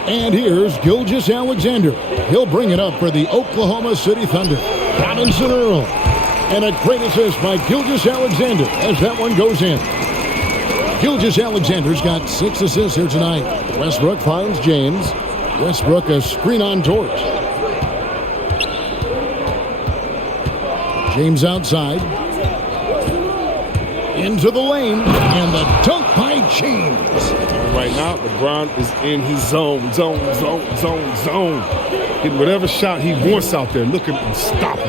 And here's Gilgeous-Alexander. He'll bring it up for the Oklahoma City Thunder. Robinson Earl. And a great assist by Gilgeous-Alexander as that one goes in. Gilgeous-Alexander's got 6 assists here tonight. Westbrook finds James. Westbrook a screen on George. James outside. Into the lane. And the dunk by James. Right now, LeBron is in his zone. Getting whatever shot he wants out there. Looking and stopping.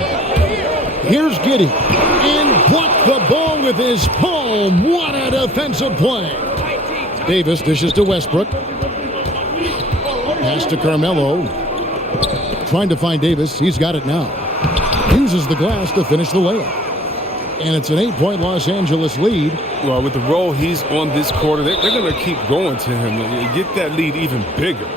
Here's Giddey. And blocked the ball with his palm. What a defensive play. Davis dishes to Westbrook. Pass to Carmelo. Trying to find Davis. He's got it now. Uses the glass to finish the layup. And it's an 8-point Los Angeles lead. Well, with the role he's on this quarter, they're going to keep going to him and get that lead even bigger.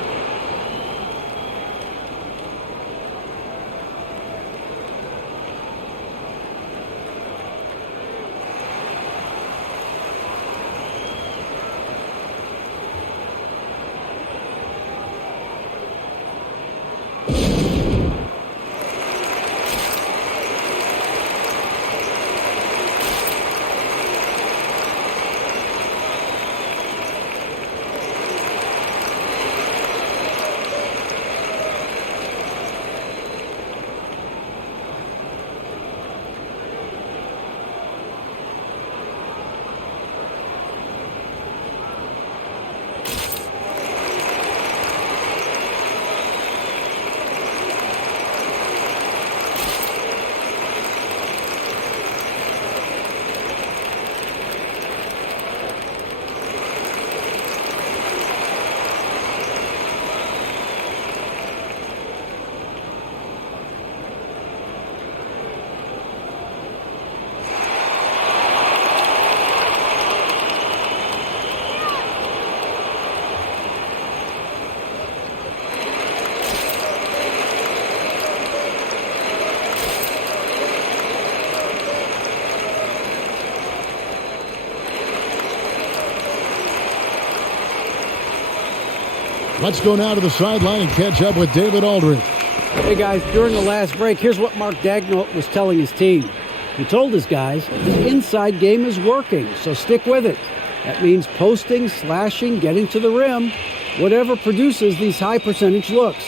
Let's go now to the sideline and catch up with David Aldridge. Hey guys, during the last break, here's what Mark Dagnall was telling his team. He told his guys his inside game is working, so stick with it. That means posting, slashing, getting to the rim, whatever produces these high percentage looks.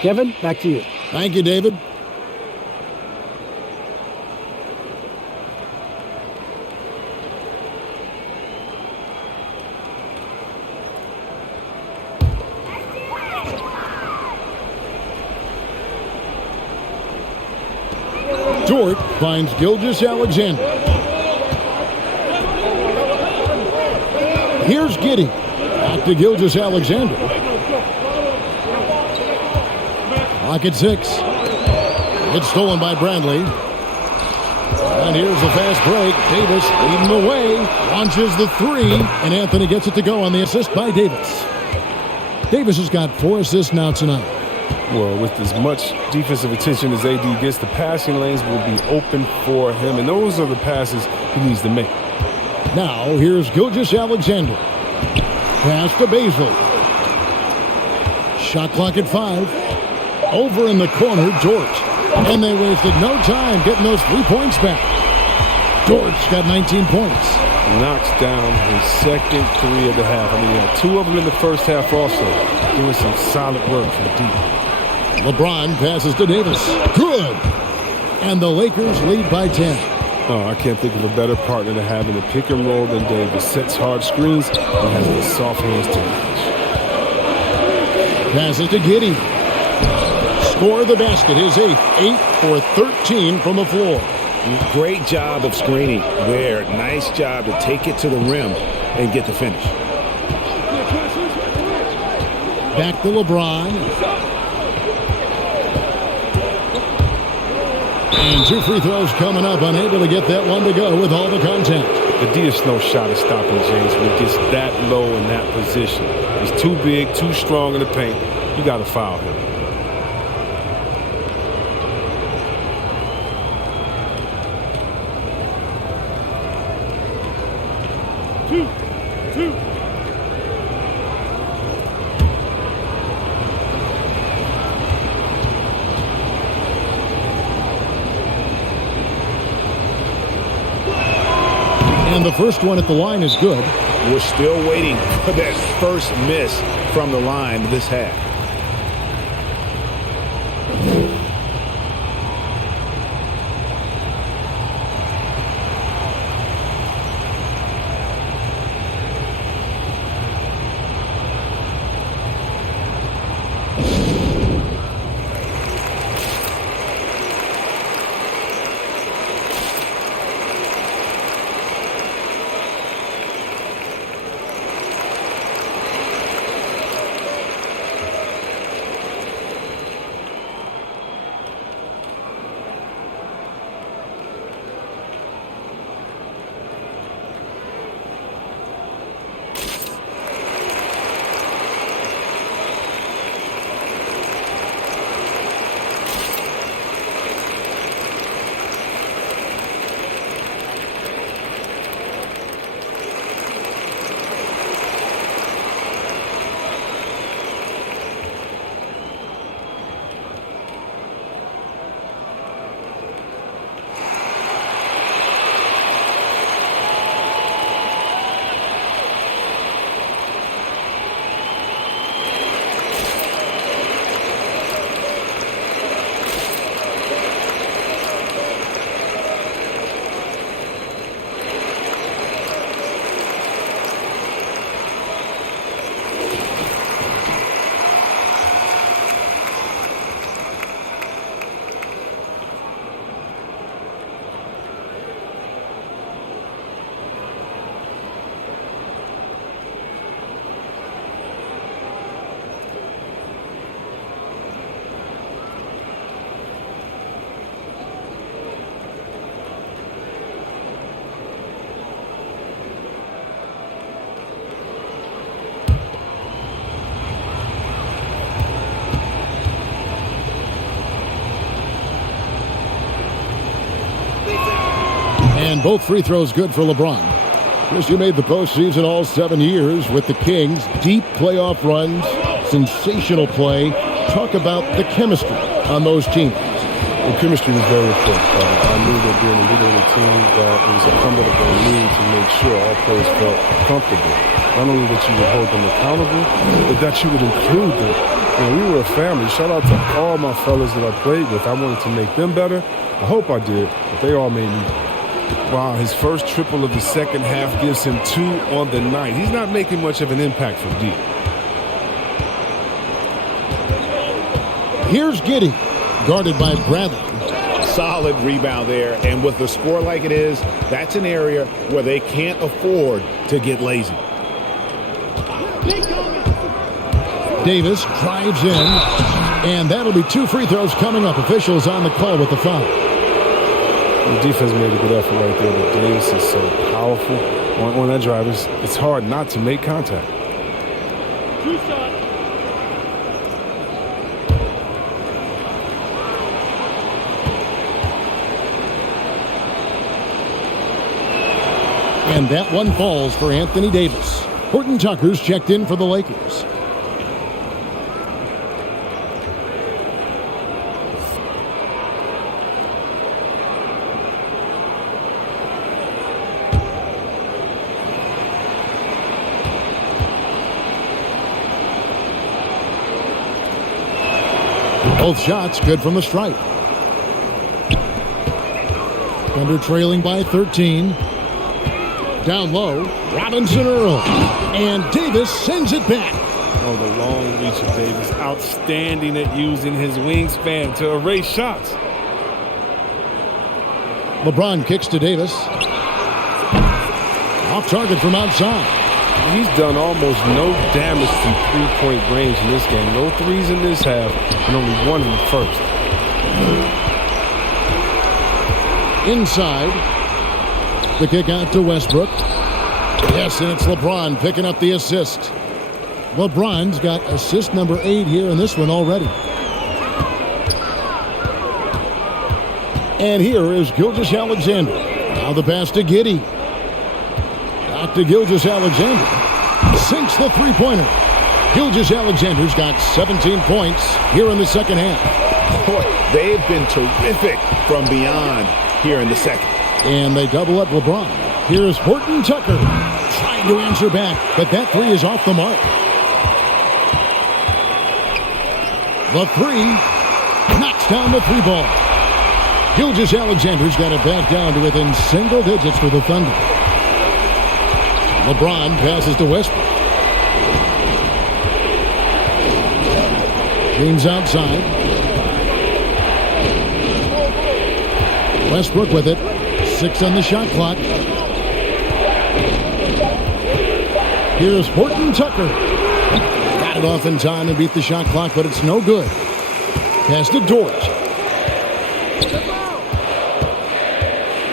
Kevin, back to you. Thank you, David. Dort finds Gilgeous-Alexander. Here's Giddey. Back to Gilgeous-Alexander. Clock at 6. It's stolen by Bradley. And here's the fast break. Davis leading the way. Launches the three. And Anthony gets it to go on the assist by Davis. Davis has got 4 assists now tonight. Well, with as much defensive attention as AD gets, the passing lanes will be open for him, and those are the passes he needs to make. Now, here's Gilgeous-Alexander. Pass to Basil. Shot clock at 5. Over in the corner, Dort. And they wasted no time getting those 3 points back. Dort's got 19 points. Knocks down his second 3 of the half. I mean, he had 2 of them in the first half also. Doing some solid work from deep. LeBron passes to Davis. Good. And the Lakers lead by 10. Oh, I can't think of a better partner to have in the pick and roll than Davis. Sets hard screens and has the soft hands to match. Passes to Giddey. Score the basket, his 8th. 8 for 13 from the floor. Great job of screening there. Nice job to take it to the rim and get the finish. Back to LeBron. And 2 free throws coming up. Unable to get that one to go with all the contact. The D is no shot at stopping James when he gets that low in that position. He's too big, too strong in the paint. You got to foul him. Two. And the first one at the line is good. We're still waiting for that first miss from the line this half. And both free throws good for LeBron. Chris, you made the postseason all 7 years with the Kings. Deep playoff runs, sensational play. Talk about the chemistry on those teams. The chemistry was very important. I knew that being a leader of the team, that it was incumbent upon me to make sure all players felt comfortable. Not only that you would hold them accountable, but that you would include them. You know, we were a family. Shout out to all my fellas that I played with. I wanted to make them better. I hope I did, but they all made me better. Wow, his first triple of the second half gives him 2 on the night. He's not making much of an impact from deep. Here's Giddey, guarded by Bradley. Solid rebound there, and with the score like it is, that's an area where they can't afford to get lazy. Davis drives in, and that'll be 2 free throws coming up. Officials on the call with the foul. The defense made a good effort right there, but Davis is so powerful on that drive. It's hard not to make contact. 2 shots. And that one falls for Anthony Davis. Horton Tucker's checked in for the Lakers. Both shots good from the stripe. Thunder trailing by 13. Down low, Robinson Earl. And Davis sends it back. Oh, the long reach of Davis. Outstanding at using his wingspan to erase shots. LeBron kicks to Davis. Off target from outside. He's done almost no damage from three-point range in this game. No threes in this half, and only 1 in the first. Inside. The kick out to Westbrook. Yes, and it's LeBron picking up the assist. LeBron's got assist number 8 here in this one already. And here is Gilgeous-Alexander. Now the pass to Giddey. Back to Gilgeous-Alexander. Sinks the three-pointer. Gilgeous-Alexander's got 17 points here in the second half. Boy, they've been terrific from beyond here in the second. And they double up LeBron. Here's Horton Tucker trying to answer back, but that 3 is off the mark. The 3 knocks down the 3 ball. Gilgeous-Alexander's got it back down to within single digits for the Thunder. LeBron passes to Westbrook. James outside. Westbrook with it. 6 on the shot clock. Here's Horton Tucker. Got it off in time and beat the shot clock, but it's no good. Pass to Dort.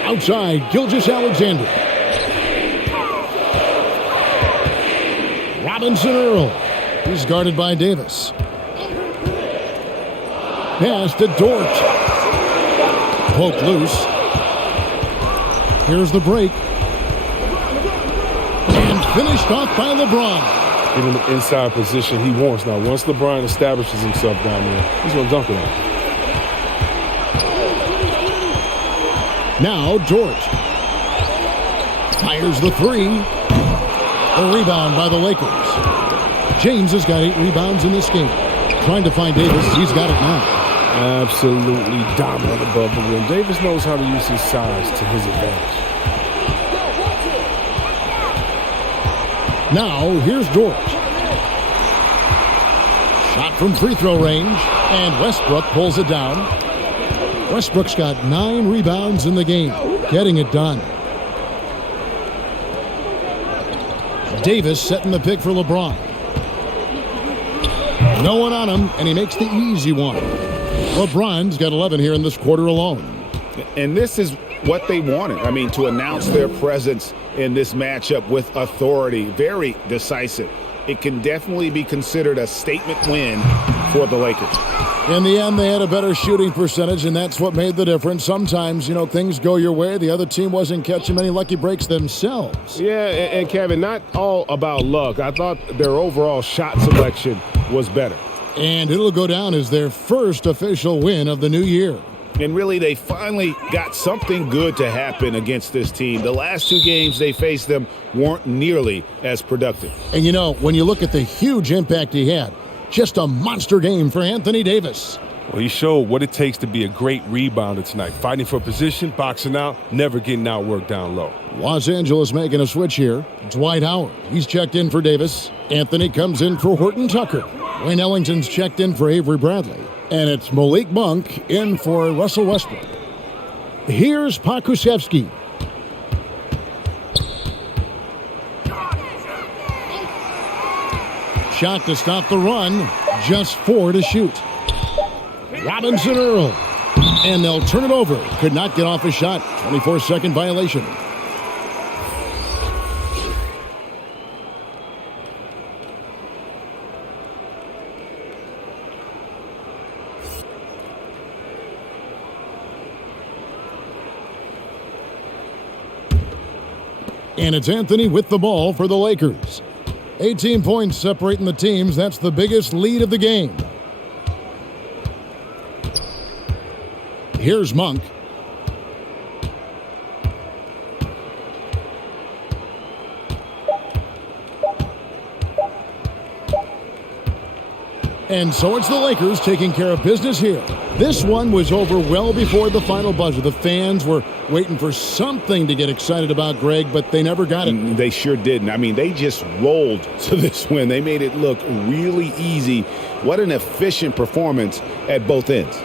Outside, Gilgeous-Alexander. Robinson Earl. He's guarded by Davis. Pass to Dort. Poked loose. Here's the break. And finished off by LeBron. Give him the inside position he wants. Now, once LeBron establishes himself down there, he's going to dunk it on. Now Dort. Fires the 3. A rebound by the Lakers. James has got 8 rebounds in this game. Trying to find Davis. He's got it now. Absolutely dominant above the rim. Davis knows how to use his size to his advantage. Now, here's Dort. Shot from free throw range, and Westbrook pulls it down. Westbrook's got 9 rebounds in the game, getting it done. Davis setting the pick for LeBron. No one on him, and he makes the easy one. LeBron's got 11 here in this quarter alone. And this is what they wanted. I mean, to announce their presence in this matchup with authority. Very decisive. It can definitely be considered a statement win for the Lakers. In the end, they had a better shooting percentage, and that's what made the difference. Sometimes, things go your way. The other team wasn't catching many lucky breaks themselves. Yeah, and Kevin, not all about luck. I thought their overall shot selection was better. And it'll go down as their first official win of the new year. And really, they finally got something good to happen against this team. The last 2 games they faced them weren't nearly as productive. And you know, when you look at the huge impact he had, just a monster game for Anthony Davis. Well, he showed what it takes to be a great rebounder tonight. Fighting for position, boxing out, never getting outworked down low. Los Angeles making a switch here. Dwight Howard, he's checked in for Davis. Anthony comes in for Horton Tucker. Wayne Ellington's checked in for Avery Bradley. And it's Malik Monk in for Russell Westbrook. Here's Pokusevski. Shot to stop the run. Just 4 to shoot. Robinson Earl. And they'll turn it over. Could not get off a shot. 24-second violation. And it's Anthony with the ball for the Lakers. 18 points separating the teams. That's the biggest lead of the game. Here's Monk. And so it's the Lakers taking care of business here. This one was over well before the final buzzer. The fans were waiting for something to get excited about, Greg, but they never got it. They sure didn't. I mean, they just rolled to this win. They made it look really easy. What an efficient performance at both ends.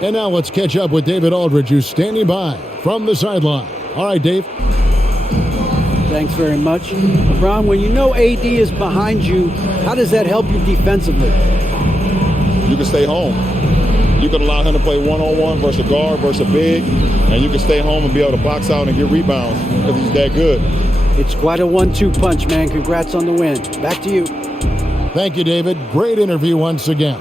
And now let's catch up with David Aldridge, who's standing by from the sideline. All right, Dave. Thanks very much. LeBron, when you know AD is behind you, how does that help you defensively? You can stay home. You can allow him to play one-on-one versus a guard versus a big, and you can stay home and be able to box out and get rebounds because he's that good. It's quite a 1-2 punch, man. Congrats on the win. Back to you. Thank you, David. Great interview once again.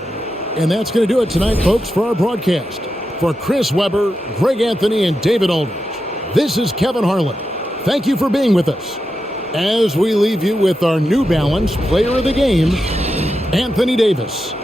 And that's going to do it tonight, folks, for our broadcast. For Chris Webber, Greg Anthony, and David Aldridge, this is Kevin Harlan. Thank you for being with us. As we leave you with our New Balance Player of the Game, Anthony Davis.